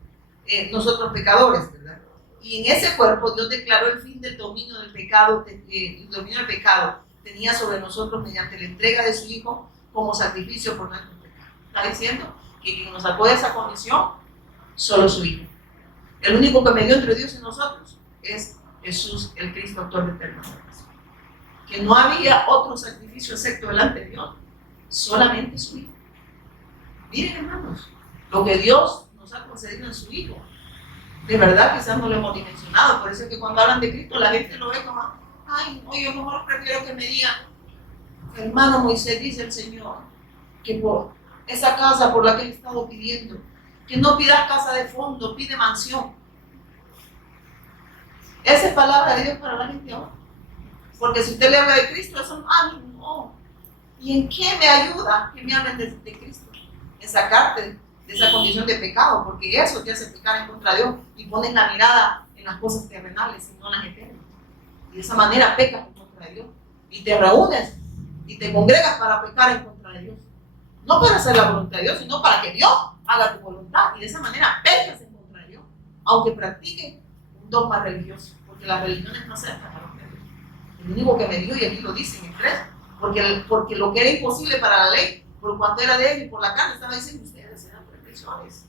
pecadores, ¿verdad? Y en ese cuerpo Dios declaró el fin del dominio del pecado, el dominio del pecado tenía sobre nosotros mediante la entrega de su Hijo como sacrificio por nuestros pecados. Está diciendo que quien nos sacó de esa condición, solo su Hijo. El único que medió entre Dios y nosotros es Jesús, el Cristo, autor de eterna salvación. Que no había otro sacrificio excepto delante de Dios, solamente su Hijo. Miren, hermanos, lo que Dios nos ha concedido en su Hijo, de verdad quizás no lo hemos dimensionado. Por eso es que cuando hablan de Cristo la gente lo ve como, ay, no, yo mejor prefiero que me digan, hermano Moisés, dice el Señor, que por esa casa por la que he estado pidiendo, que no pidas casa de fondo, pide mansión. Esa es palabra de Dios para la gente ahora. Porque si usted le habla de Cristo, eso no. ¿Y en qué me ayuda que me hablen de Cristo? En sacarte de esa condición de pecado, porque eso te hace pecar en contra de Dios y pones la mirada en las cosas terrenales y no en las eternas. Y de esa manera pecas en contra de Dios. Y te reúnes y te congregas para pecar en contra de Dios. No para hacer la voluntad de Dios, sino para que Dios haga tu voluntad. Y de esa manera pecas en contra de Dios, aunque practiques un dogma religioso, porque las religiones no aceptan a los medios. El único que me dio, y aquí lo dice en el 3, porque lo que era imposible para la ley, por cuanto era de él y por la carne, estaba diciendo ustedes eran transgresores.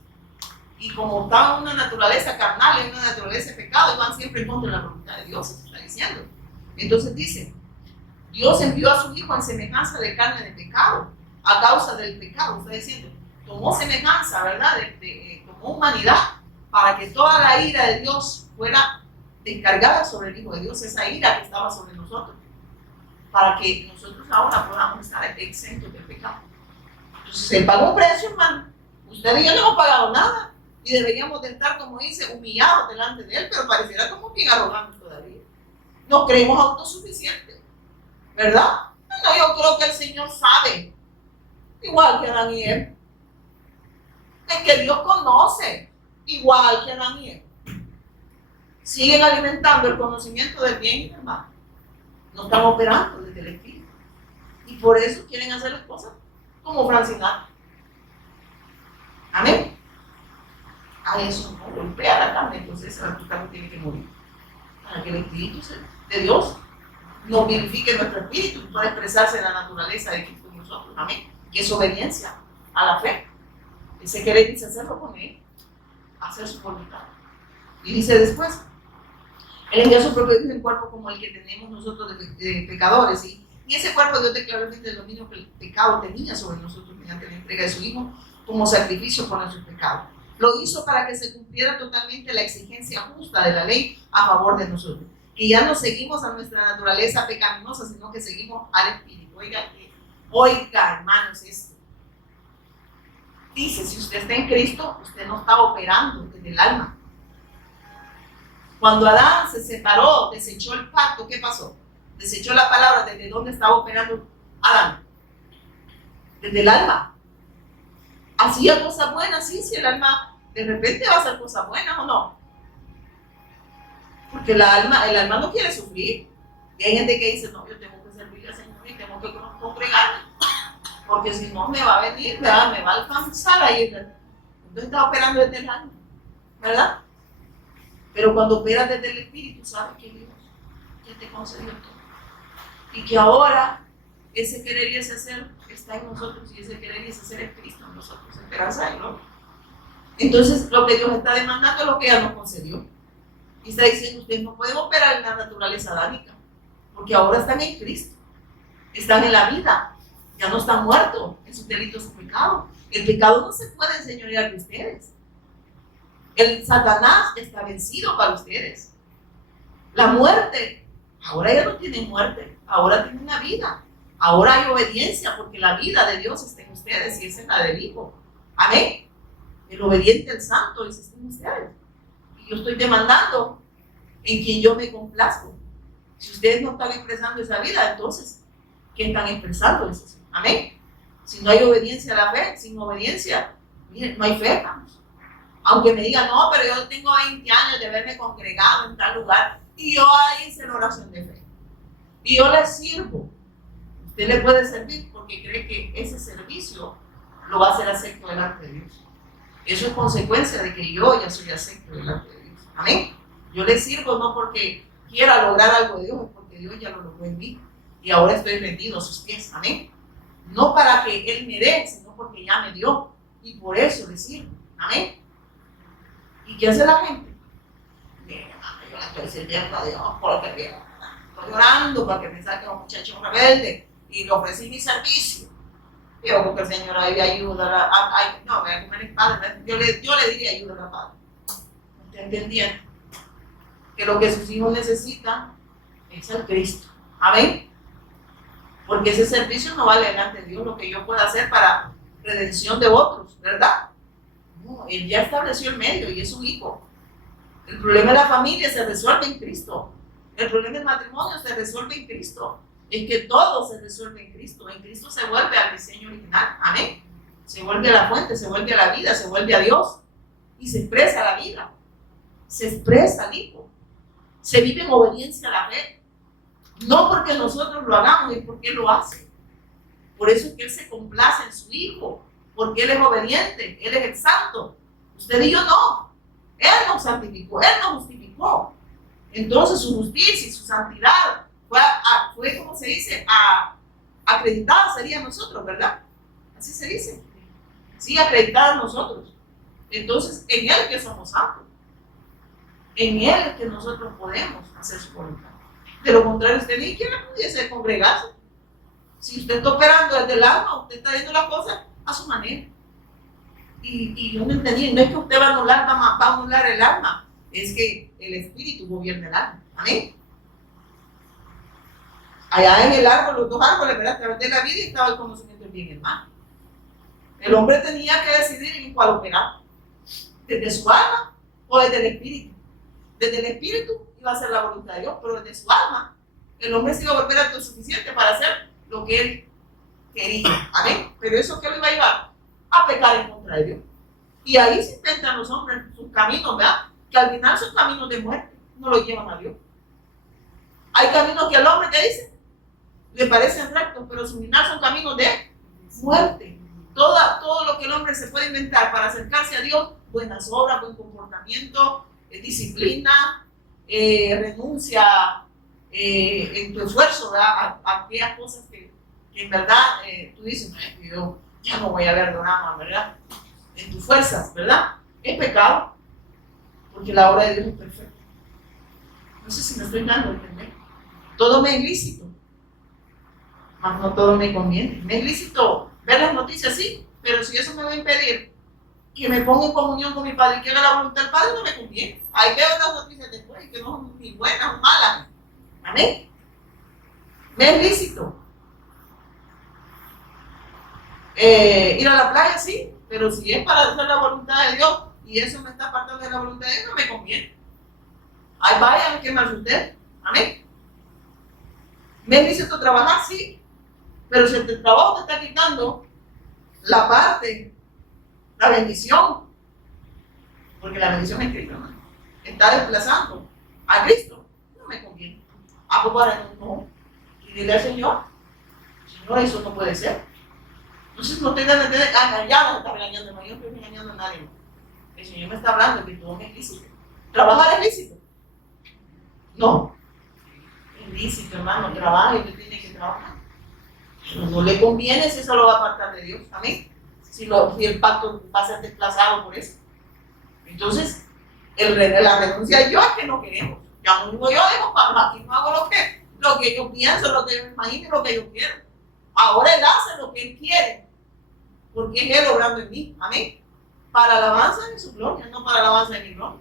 Y como estaban en una naturaleza carnal, en una naturaleza de pecado, iban siempre en contra de la voluntad de Dios, se está diciendo. Entonces dice, Dios envió a su Hijo en semejanza de carne de pecado, a causa del pecado, está diciendo, tomó semejanza, ¿verdad? Tomó humanidad, para que toda la ira de Dios fuera descargada sobre el Hijo de Dios, esa ira que estaba sobre nosotros, para que nosotros ahora podamos estar exentos del pecado. Entonces, Él pagó un precio, hermano. Usted y yo no hemos pagado nada, y deberíamos de estar, como dice, humillados delante de Él, pero pareciera como bien arrogantes todavía. Nos creemos autosuficientes, ¿verdad? No, yo creo que el Señor sabe, igual que Adán y Eva. Es que Dios conoce, igual que Adán y Eva. Siguen alimentando el conocimiento del bien y del mal. No están operando desde el Espíritu. Y por eso quieren hacer las cosas como Francinato. Amén. A eso no golpea la carne, entonces tu carne tiene que morir. Para que el Espíritu de Dios nos vivifique nuestro espíritu y pueda expresarse en la naturaleza de Cristo en nosotros. Amén. Que es obediencia a la fe. Ese querer dice hacerlo con Él, hacer su voluntad. Y dice después, Él envió a su propio Hijo en cuerpo como el que tenemos nosotros de pecadores. ¿Sí? Y ese cuerpo Dios declaró el fin del dominio que el pecado tenía sobre nosotros mediante la entrega de su Hijo como sacrificio por nuestros pecados. Lo hizo para que se cumpliera totalmente la exigencia justa de la ley a favor de nosotros. Que ya no seguimos a nuestra naturaleza pecaminosa, sino que seguimos al Espíritu. Oiga, hermanos, esto. Dice, si usted está en Cristo, usted no está operando desde el alma. Cuando Adán se separó, desechó el pacto, ¿qué pasó? Desechó la palabra. ¿Desde dónde estaba operando Adán? Desde el alma. ¿Hacía cosas buenas? Sí, si el alma de repente va a hacer cosas buenas o no. Porque el alma no quiere sufrir. Y hay gente que dice, no, yo tengo que servirle al Señor y tengo que congregarme. Porque si no me va a venir, me va a alcanzar ahí. Entonces está operando desde el alma, ¿verdad? Pero cuando operas desde el Espíritu, sabes que Dios ya te concedió todo. Y que ahora ese querer y ese hacer está en nosotros, y ese querer y ese hacer es Cristo en nosotros, esperanza y gloria. Entonces, lo que Dios está demandando es lo que ya nos concedió. Y está diciendo, ustedes no pueden operar en la naturaleza adánica, porque ahora están en Cristo, están en la vida, ya no están muertos en sus delitos y pecados. El pecado no se puede enseñorear de ustedes. El Satanás está vencido para ustedes. La muerte, ahora ya no tienen muerte, ahora tienen una vida. Ahora hay obediencia porque la vida de Dios está en ustedes y esa es la del Hijo. Amén. El obediente, el santo, ese está en ustedes. Y yo estoy demandando en quien yo me complazco. Si ustedes no están expresando esa vida, entonces, ¿qué están expresando? Amén. Si no hay obediencia a la fe, sin obediencia, miren, no hay fe, hermanos. Aunque me digan, no, pero yo tengo 20 años de haberme congregado en tal lugar y yo ahí hice la oración de fe. Y yo le sirvo. Usted le puede servir porque cree que ese servicio lo va a hacer acepto delante de Dios. Eso es consecuencia de que yo ya soy acepto delante de Dios. Amén. Yo le sirvo no porque quiera lograr algo de Dios, es porque Dios ya lo logró en mí. Y ahora estoy rendido a sus pies. Amén. No para que Él me dé, sino porque ya me dio. Y por eso le sirvo. Amén. ¿Y qué hace la gente? Mira, yo la estoy sirviendo a Dios porque estoy llorando porque me saque un muchacho rebelde y le ofrecí mi servicio. Yo porque el Señor ahí ayuda no, me voy a comer el padre. Yo le diría ayuda a la padre. ¿Usted entendiendo? Que lo que sus hijos necesitan es el Cristo. Amén. Porque ese servicio no vale delante de Dios lo que yo pueda hacer para redención de otros, ¿verdad? No, Él ya estableció el medio y es un hijo. El problema de la familia se resuelve en Cristo. El problema del matrimonio se resuelve en Cristo. Es que todo se resuelve en Cristo. En Cristo se vuelve al diseño original. Amén. Se vuelve a la fuente, se vuelve a la vida, se vuelve a Dios. Y se expresa la vida. Se expresa el Hijo. Se vive en obediencia a la fe. No porque nosotros lo hagamos, es porque Él lo hace. Por eso es que Él se complace en su Hijo. Porque Él es obediente, Él es el santo. Usted y yo no. Él nos santificó, Él nos justificó. Entonces su justicia y su santidad fue como se dice, acreditada sería nosotros, ¿verdad? Así se dice. Sí, acreditada nosotros. Entonces, en Él que somos santos. En Él es que nosotros podemos hacer su voluntad. De lo contrario, usted ni siquiera pudiese congregarse. Si usted está operando desde el alma, usted está viendo las cosas a su manera. Y yo no entendí, no es que usted va a anular el alma, es que el espíritu gobierna el alma. Amén. Allá en el árbol, los dos árboles, ¿verdad? A través de la vida y estaba el conocimiento del bien y el mal. El hombre tenía que decidir en cuál operar, desde su alma o desde el espíritu. Desde el espíritu iba a hacer la voluntad de Dios, pero desde su alma, el hombre se iba a volver autosuficiente para hacer lo que él quería. Amén. Pero eso que lo iba a llevar a pecar en contra de Dios. Y ahí se intentan los hombres sus caminos, ¿verdad? Que al final son caminos de muerte, no los llevan a Dios. Hay caminos que al hombre, ¿qué dice? Le parecen rectos, pero su final son caminos de muerte. Todo lo que el hombre se puede inventar para acercarse a Dios, buenas obras, buen comportamiento, disciplina, renuncia en tu esfuerzo, ¿verdad? A aquellas cosas que en verdad tú dices, yo ya no voy a ver nada más, ¿verdad? En tus fuerzas, ¿verdad? Es pecado, porque la obra de Dios es perfecta. No sé si me estoy dando a entender. Todo me es lícito, mas no todo me conviene. Me es lícito ver las noticias, sí, pero si eso me va a impedir que me ponga en comunión con mi Padre y que haga la voluntad del Padre, no me conviene. Ahí veo las noticias después, que no son ni buenas o malas. Amén. Me es lícito ir a la playa, sí, pero si es para hacer la voluntad de Dios y eso me está apartando de la voluntad de Dios, no me conviene. Ahí vayan, ¿qué más usted? Amén. Me es lícito trabajar, sí, pero si el trabajo te está quitando la parte, la bendición, porque la bendición es Cristo, ¿no? Está desplazando a Cristo, no me conviene. ¿A poco ahora no? Y dile al Señor, Señor, eso no puede ser. Entonces no tengan que tener engañado, no está regañando, no, yo no estoy engañando a nadie. El Señor me está hablando que todo es lícito. ¿Trabajar es lícito? No. Es lícito, hermano, trabaja y usted tiene que trabajar. Pero no le conviene si eso lo va a apartar de Dios. Amén. Si el pacto va a ser desplazado por eso. Entonces, La renuncia yo es que no queremos. Ya no digo yo, digo, para aquí no hago lo que yo pienso, lo que yo me imagino, lo que yo quiero. Ahora Él hace lo que Él quiere, porque es Él obrando en mí. Amén. Para alabanza de su gloria, no para alabanza de mi gloria.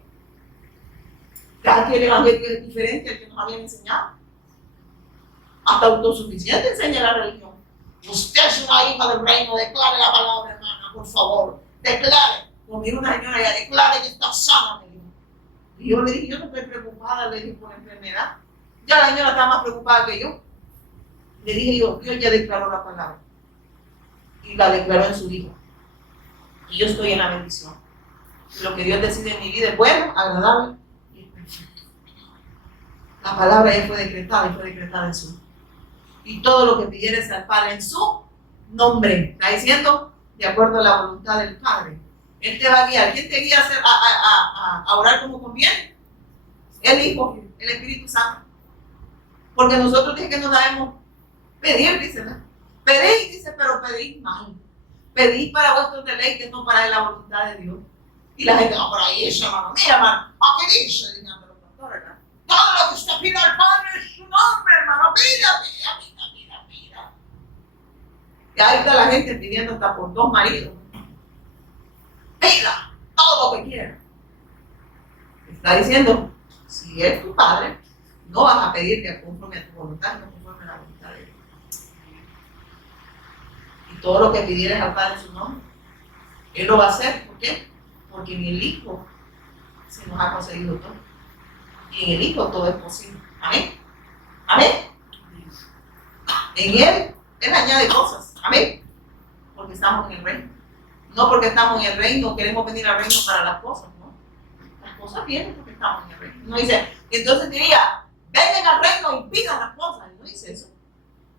Cada quien el evangelio es diferente al que nos habían enseñado. Hasta autosuficiente enseña la religión. Usted es una hija del reino, declare la palabra, hermana, por favor. Declare. Conmigo una señora ya declare que está sana, me dijo. Y yo le dije, yo no estoy preocupada, le dije, por la enfermedad. Ya la señora estaba más preocupada que yo. Le dije yo, Dios ya declaró la palabra. Y la declaró en su Hijo. Y yo estoy en la bendición. Y lo que Dios decide en mi vida es bueno, agradable y es perfecto. La palabra ya fue decretada y fue decretada en su Hijo. Y todo lo que pidieres al Padre en su nombre, está diciendo, de acuerdo a la voluntad del Padre. Él te va a guiar. ¿Quién te guía a orar como conviene? El Hijo, el Espíritu Santo. Porque nosotros dice que no sabemos pedir, dice, ¿no? Pedid, dice, pero pedid mal. Pedid para vuestros deleites, no para la voluntad de Dios. Y la gente va por ahí, eso, hermano. Mira, hermano, ¿a qué dice? Dígame, pastor, ¿verdad? Todo lo que usted pida al Padre es su nombre, hermano. Pida. Y ahí está la gente pidiendo hasta por 2 maridos. Pida todo lo que quiera. Está diciendo, si es tu Padre, no vas a pedirte conforme a tu voluntad, no conforme a la voluntad de Dios. Y todo lo que pidieres al Padre en su nombre, Él lo va a hacer. ¿Por qué? Porque en el Hijo se nos ha concedido todo. Y en el Hijo todo es posible. Amén. Amén. En Él añade cosas. Amén. Porque estamos en el reino. No porque estamos en el reino, queremos venir al reino para las cosas, ¿no? Las cosas vienen porque estamos en el reino. No dice, entonces diría, vengan al reino y pidan las cosas. No dice eso.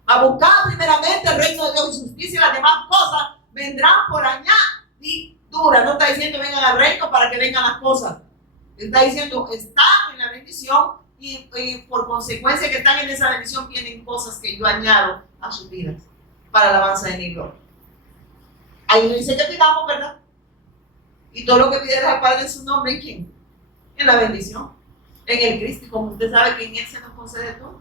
A buscar primeramente el reino de Dios y su justicia y las demás cosas vendrán por añadidura. No está diciendo vengan al reino para que vengan las cosas. Está diciendo, están en la bendición y por consecuencia que están en esa bendición vienen cosas que yo añado a sus vidas para la alabanza de mi gloria. Ahí no dice que pidamos, ¿verdad? Y todo lo que pidieras al Padre en su nombre, ¿en quién? En la bendición, en el Cristo. Y como usted sabe que en Él se nos concede todo.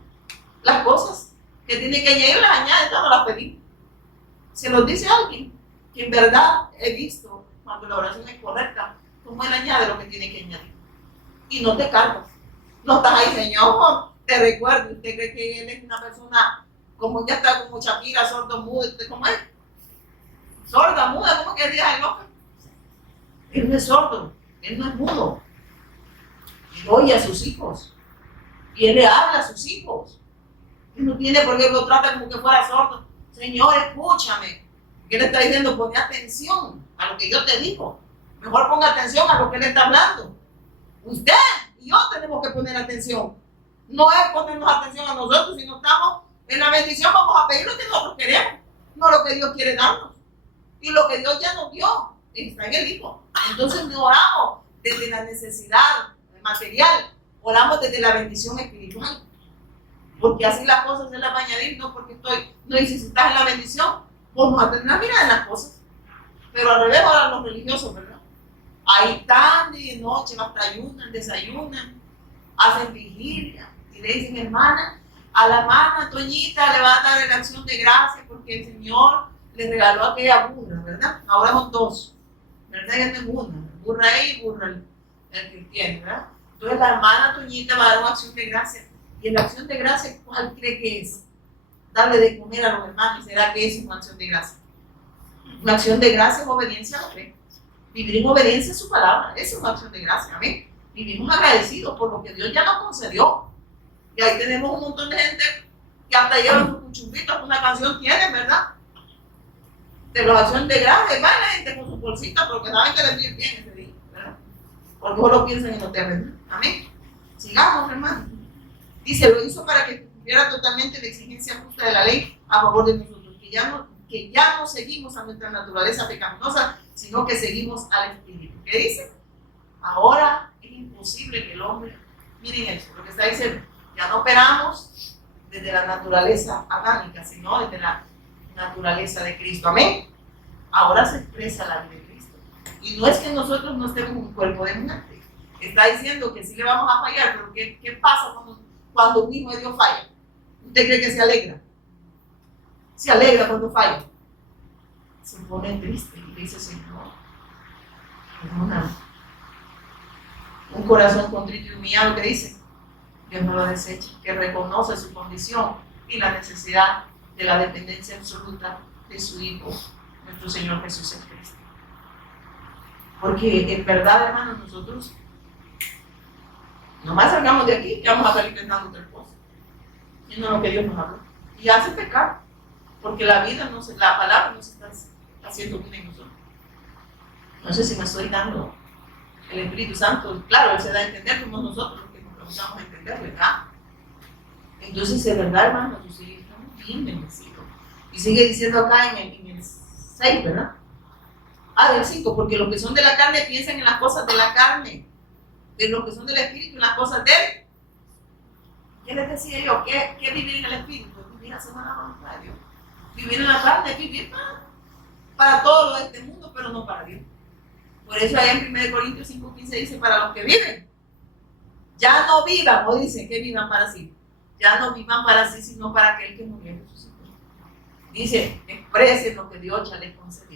Las cosas que tiene que añadir, las añade, no las pedimos. Se los dice alguien que en verdad he visto, cuando la oración es correcta, cómo Él añade lo que tiene que añadir. Y no te cargas. No estás ahí, Señor, te recuerdo. Usted cree que Él es una persona, como ya está como Shakira, sordo, mudo, ¿cómo es? Sorda, muda, ¿cómo que digas el hombre? Él no es sordo, Él no es mudo. Él oye a sus hijos. Y Él le habla a sus hijos. Él no tiene por qué lo trata como que fuera sordo. Señor, escúchame. ¿Qué le está diciendo? Pon atención a lo que yo te digo. Mejor ponga atención a lo que Él está hablando. Usted y yo tenemos que poner atención. No es ponernos atención a nosotros, sino estamos en la bendición, vamos a pedir lo que nosotros queremos, no lo que Dios quiere darnos. Y lo que Dios ya nos dio está en el Hijo. Entonces no oramos desde la necesidad material, oramos desde la bendición espiritual. Porque así las cosas se las va a añadir, no porque no dice si estás en la bendición, vamos a tener una mirada en las cosas. Pero al revés ahora los religiosos, ¿verdad? Ahí están de noche, hasta ayunan, desayunan, hacen vigilia y le dicen, hermana, a la hermana Toñita le va a dar la acción de gracia porque el Señor le regaló aquella burra, ¿verdad? Ahora son 2, ¿verdad? Ya no es una, burra ahí y burra el que tiene, ¿verdad? Entonces la hermana Toñita va a dar una acción de gracia. Y en la acción de gracia, ¿cuál cree que es? Darle de comer a los hermanos. ¿Será que es una acción de gracia? Una acción de gracia es obediencia a la fe. Vivir en obediencia a su palabra. Esa es una acción de gracia, amén. Vivimos agradecidos por lo que Dios ya nos concedió. Y ahí tenemos un montón de gente que hasta llevan sus cuchumbitos, una canción tienen, ¿verdad? De la acción de gracia, y va la gente con su bolsita porque saben que les viene bien ese día, ¿verdad? Porque solo piensan en los terrenos, amén. Sigamos, hermano. Dice, lo hizo para que cumpliera totalmente la exigencia justa de la ley a favor de nosotros, que ya no seguimos a nuestra naturaleza pecaminosa, sino que seguimos al Espíritu. ¿Qué dice? Ahora es imposible que el hombre, miren eso, lo que está diciendo, ya no operamos desde la naturaleza adámica, sino desde la naturaleza de Cristo. Amén. Ahora se expresa la vida de Cristo. Y no es que nosotros no estemos en un cuerpo de muerte, está diciendo que sí le vamos a fallar, pero ¿qué pasa cuando un hijo de Dios falla? ¿Usted cree que se alegra? Se alegra cuando falla. Se pone triste y dice, Señor, perdóname. Un corazón contrito y humillado que dice, Dios no lo desecha, que reconoce su condición y la necesidad de la dependencia absoluta de su Hijo, nuestro Señor Jesús en Cristo. Porque en verdad, hermanos, nosotros nomás salgamos de aquí y vamos a salir pensando otra cosa, y no lo que Dios nos habló. Y hace pecar, porque la palabra no se está haciendo bien en nosotros. No sé si me estoy dando el Espíritu Santo, claro, Él se da a entender como nosotros los que nos preguntamos a entender, ¿verdad? Entonces, de verdad, hermanos, sí, estamos bien bendecidos. Y sigue diciendo acá en el 6, ¿verdad? Del 5, porque los que son de la carne piensan en las cosas de la carne, de los que son del Espíritu en las cosas de Él. ¿Qué les decía yo? ¿Qué vivir en el Espíritu? Vivir haciendo la voluntad de Dios. Vivir en la carne es vivir para todo lo de este mundo, pero no para Dios. Por eso allá en 1 Corintios 5:15 dice, para los que viven, ya no vivan, o dice que vivan para sí, ya no vivan para sí, sino para aquel que murió y resucitó. Dice, expresen lo que Dios ya les concedió.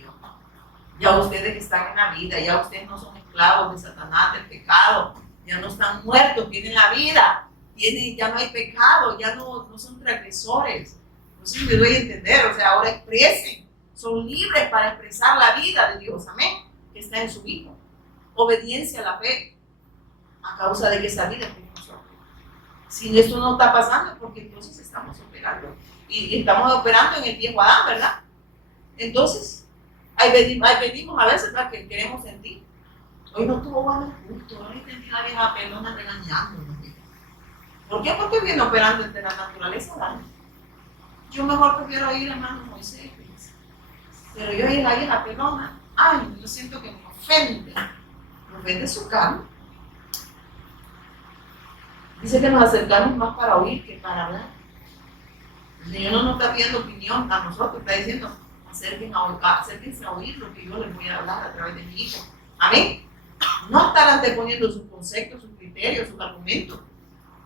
Ya ustedes que están en la vida, ya ustedes no son esclavos de Satanás, del pecado, ya no están muertos, tienen la vida, ya no hay pecado, ya no son transgresores. Entonces me doy a entender, o sea, ahora expresen, son libres para expresar la vida de Dios, amén, que está en su Hijo. Obediencia a la fe, a causa de que esa vida es con nosotros. Si esto no está pasando, porque entonces estamos operando. Y estamos operando en el viejo Adán, ¿verdad? Entonces, ahí venimos a veces, ¿verdad?, que queremos sentir. Hoy no tuvo bueno el culto, hoy tenía la vieja pelona regañándonos. ¿Por qué? Porque viene operando entre la naturaleza, ¿verdad? Yo mejor prefiero ir, hermano Moisés, pero yo ir a la vieja pelona, ay, yo siento que me ofende su carne. Dice que nos acercamos más para oír que para hablar. El Señor no nos está pidiendo opinión a nosotros, está diciendo, acérquense a oír lo que yo les voy a hablar a través de mi Hijo. Amén. No estar anteponiendo sus conceptos, sus criterios, sus argumentos.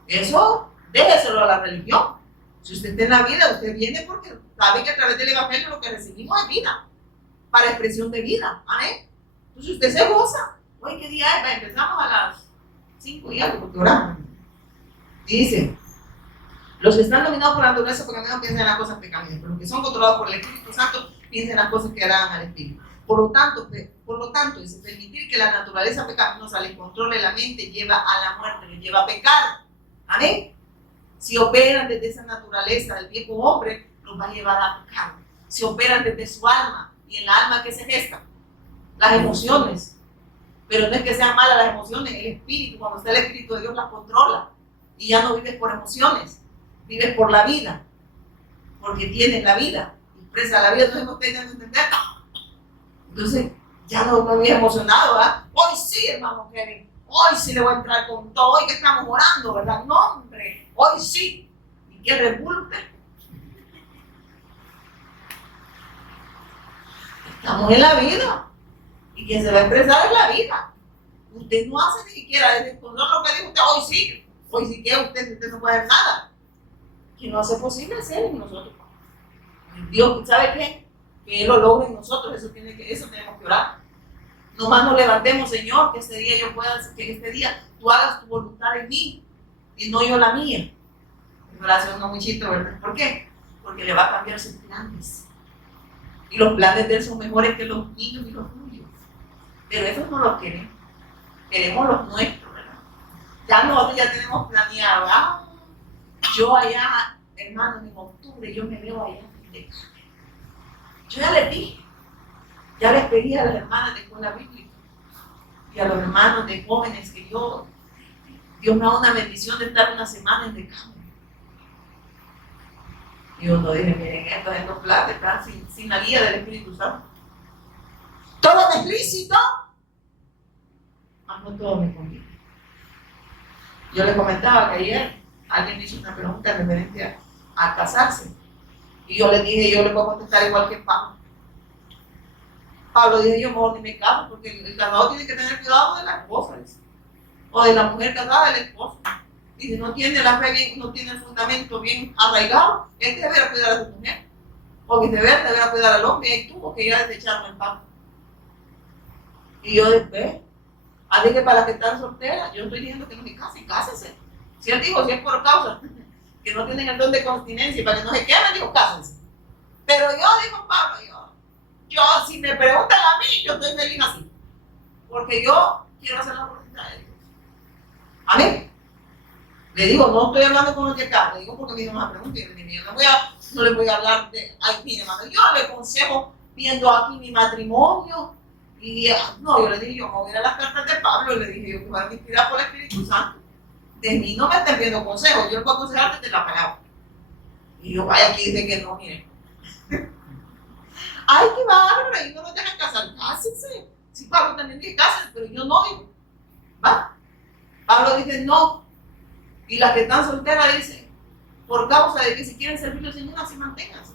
Eso, déjeselo a la religión. Si usted está en la vida, usted viene porque sabe que a través del Evangelio lo que recibimos es vida, para expresión de vida. Amén. Entonces usted se goza. Hoy, ¿qué día es? Empezamos a las 5 y algo, porque oramos. Dice, los que están dominados por la naturaleza porque no piensan en las cosas pecaminosas, pero los que son controlados por el Espíritu Santo piensan en las cosas que agradan al Espíritu. Por lo tanto, dice, permitir que la naturaleza pecaminosa les controle la mente lleva a la muerte, les lleva a pecar. Amén. Si operan desde esa naturaleza del viejo hombre, los va a llevar a pecar. Si operan desde su alma, y en la alma, ¿qué se gesta? Las emociones. Pero no es que sean malas las emociones, el espíritu, cuando está el Espíritu de Dios, las controla. Y ya no vives por emociones, vives por la vida. Porque tienes la vida, expresa la vida, entonces no te deben entender. Entonces, ya no me había emocionado, ¿verdad? Hoy sí, hermano Kevin, hoy sí le voy a entrar con todo, hoy que estamos orando, ¿verdad? No, hombre, hoy sí. ¿Y qué revulte? Estamos en la vida. Y quien se va a expresar es la vida. Usted no hace ni siquiera desde control lo que dijo usted, hoy sí que usted no puede hacer nada. Que no hace posible hacer en nosotros. Dios, ¿sabe qué? Que Él lo logre en nosotros, eso tenemos que orar. Nomás nos levantemos, Señor, que este día tú hagas tu voluntad en mí y no yo la mía. En oración no muchito, ¿verdad? ¿Por qué? Porque le va a cambiar sus planes. Y los planes de Él son mejores que los niños y los tuyos. Pero esos no los queremos. Queremos los nuestros, ¿verdad? Ya nosotros ya tenemos planeado. Yo allá, hermanos, en octubre, yo me veo allá. Yo ya les pedí a las hermanas de escuela bíblica y a los hermanos de jóvenes que Dios me da una bendición de estar una semana en Decápolis. Y yo no dije, miren, estos planes están sin la guía del Espíritu Santo. Todo es lícito, no todo me conviene. Yo les comentaba que ayer alguien me hizo una pregunta referente a casarse. Y yo le dije, yo le puedo contestar igual que Pablo. Pablo dijo, yo mejor ni me caso porque el casado tiene que tener cuidado de las cosas. o de la mujer casada del esposo. Y si no tiene la fe bien, no tiene el fundamento bien arraigado, él deberá cuidar a su mujer. O viceversa, deberá cuidar al hombre, y tuvo que ya desecharon el pacto. Y yo después, así que para las que están solteras, yo estoy diciendo que no se casen, cásense. Si él dijo, si es por causa, que no tienen el don de continencia y para que no se quemen, digo, cásense. Pero yo, digo Pablo, yo, si me preguntan a mí, yo estoy feliz así. Porque yo quiero hacer la voluntad de Dios. Amén. Le digo, no estoy hablando con los de acá, le digo porque me una pregunta y yo no le voy a hablar de, ay, mire, hermano, yo le aconsejo viendo aquí mi matrimonio. Y no, yo le dije, yo me voy a las cartas de Pablo, y le dije, yo que voy a inspirar por el Espíritu Santo. De mí no me estén viendo consejos, yo le voy a aconsejar desde la palabra. Y yo, vaya, aquí dice que no, mire. Ay, qué bárbaro, y no nos dejan casar, cásense. Sí, Pablo también dice cásense, pero yo no digo. ¿Va? Pablo dice no. Y las que están solteras dicen, por causa de que si quieren servir al Señor, así manténganse.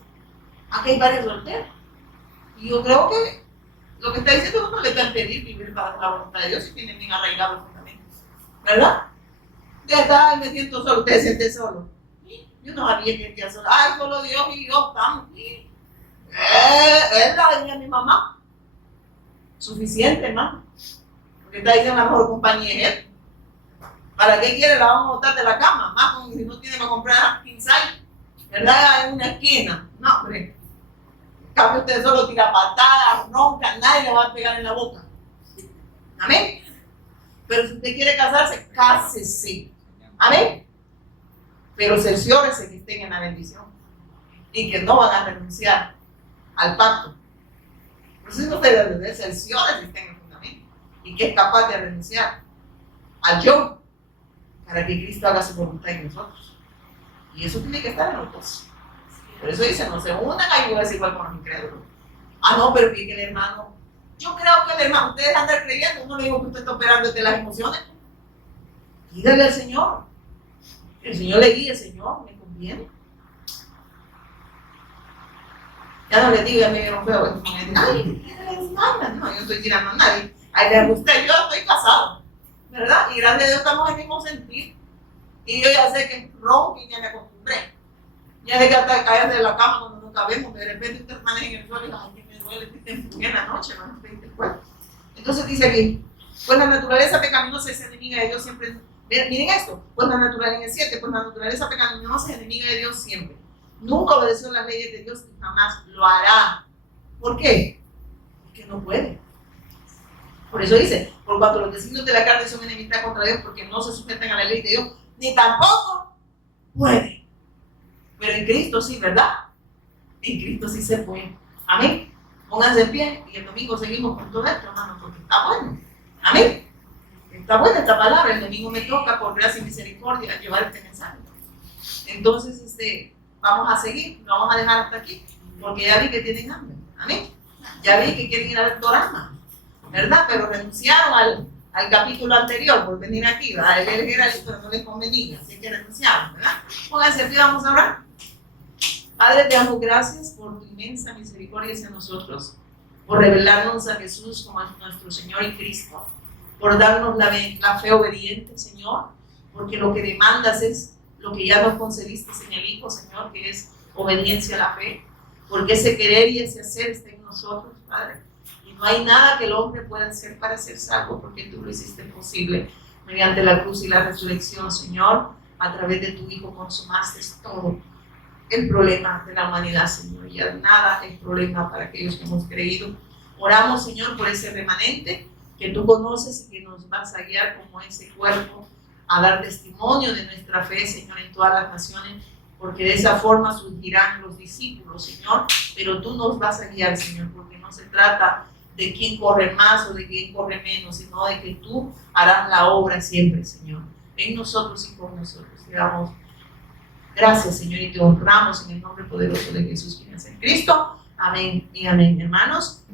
Aquí hay varias solteras. Y yo creo que lo que está diciendo uno le está a pedir vivir para la voluntad de Dios si tienen bien arraigado el fundamento. ¿Verdad? Ya está, me siento solo, usted se siente solo. Yo no sabía que era solo. Ay, solo Dios y yo estamos. Es la de mi mamá. Suficiente, hermano. Porque está diciendo la mejor compañía es él. ¿Para qué quiere? La vamos a botar de la cama. Más como si no tiene para comprar pincel. ¿Verdad? En una esquina. No, hombre. En cambio, usted solo tira patadas, ronca, nadie le va a pegar en la boca. Amén. Pero si usted quiere casarse, cásese. Amén. Pero cerciórese que estén en la bendición y que no van a renunciar al pacto. Por eso usted debe cerciórese que estén en el fundamento y que es capaz de renunciar al yo para que Cristo haga su voluntad en nosotros. Y eso tiene que estar en los dos. Por eso dice, no se unan a igual igual con los incrédulos. Ah, no, pero que el hermano, yo creo que el hermano, ustedes andan creyendo, no le digo que usted está operando desde las emociones. Dígale al Señor. El Señor le guíe, Señor, me conviene. Ya no le digo, ya me vieron feo. Ay, no, yo estoy tirando a nadie. Ay, le gusta, yo estoy casado. ¿Verdad? Y gracias a Dios estamos en el mismo sentir. Y yo ya sé que ronco y ya me acostumbré. Ya sé que hasta caer de la cama cuando no cabemos, de repente usted maneja en el suelo y ay, que me duele, que te empujé en la noche, no te diste cuenta. Entonces dice aquí, pues la naturaleza pecaminosa es enemiga de Dios siempre. Miren esto, pues la naturaleza en el 7, pues la naturaleza pecaminosa es enemiga de Dios siempre. Nunca obedeció las leyes de Dios y jamás lo hará. ¿Por qué? Porque no puede. Por eso dice, por cuanto los designios de la carne son enemistad contra Dios, porque no se sujetan a la ley de Dios, ni tampoco puede. Pero en Cristo sí, ¿verdad? En Cristo sí se puede. Amén. Pónganse en pie y el domingo seguimos con todo esto, hermano, porque está bueno. Amén. Está buena esta palabra, el domingo me toca por gracia y misericordia llevar este mensaje. Entonces, vamos a seguir, lo vamos a dejar hasta aquí, porque ya vi que tienen hambre. Amén. Ya vi que quieren ir al Dorama, ¿verdad? Pero renunciaron al capítulo anterior por venir aquí, ¿verdad? Él era el pero no les convenía, así que renunciaron, ¿verdad? Pónganse aquí, vamos a orar. Padre, te damos gracias por tu inmensa misericordia hacia nosotros, por revelarnos a Jesús como nuestro Señor y Cristo, por darnos la fe obediente, Señor, porque lo que demandas es lo que ya nos concediste en el Hijo, Señor, que es obediencia a la fe, porque ese querer y ese hacer está en nosotros, Padre. Y no hay nada que el hombre pueda hacer para ser salvo, porque tú lo hiciste posible mediante la cruz y la resurrección, Señor. A través de tu Hijo consumaste todo el problema de la humanidad, Señor. Y ya nada es problema para aquellos que hemos creído. Oramos, Señor, por ese remanente que tú conoces y que nos vas a guiar como ese cuerpo a dar testimonio de nuestra fe, Señor, en todas las naciones, porque de esa forma surgirán los discípulos, Señor, pero tú nos vas a guiar, Señor, porque no se trata de quién corre más o de quién corre menos, sino de que tú harás la obra siempre, Señor, en nosotros y con nosotros. Te damos gracias, Señor, y te honramos en el nombre poderoso de Jesús, quien es el Cristo. Amén y amén, hermanos.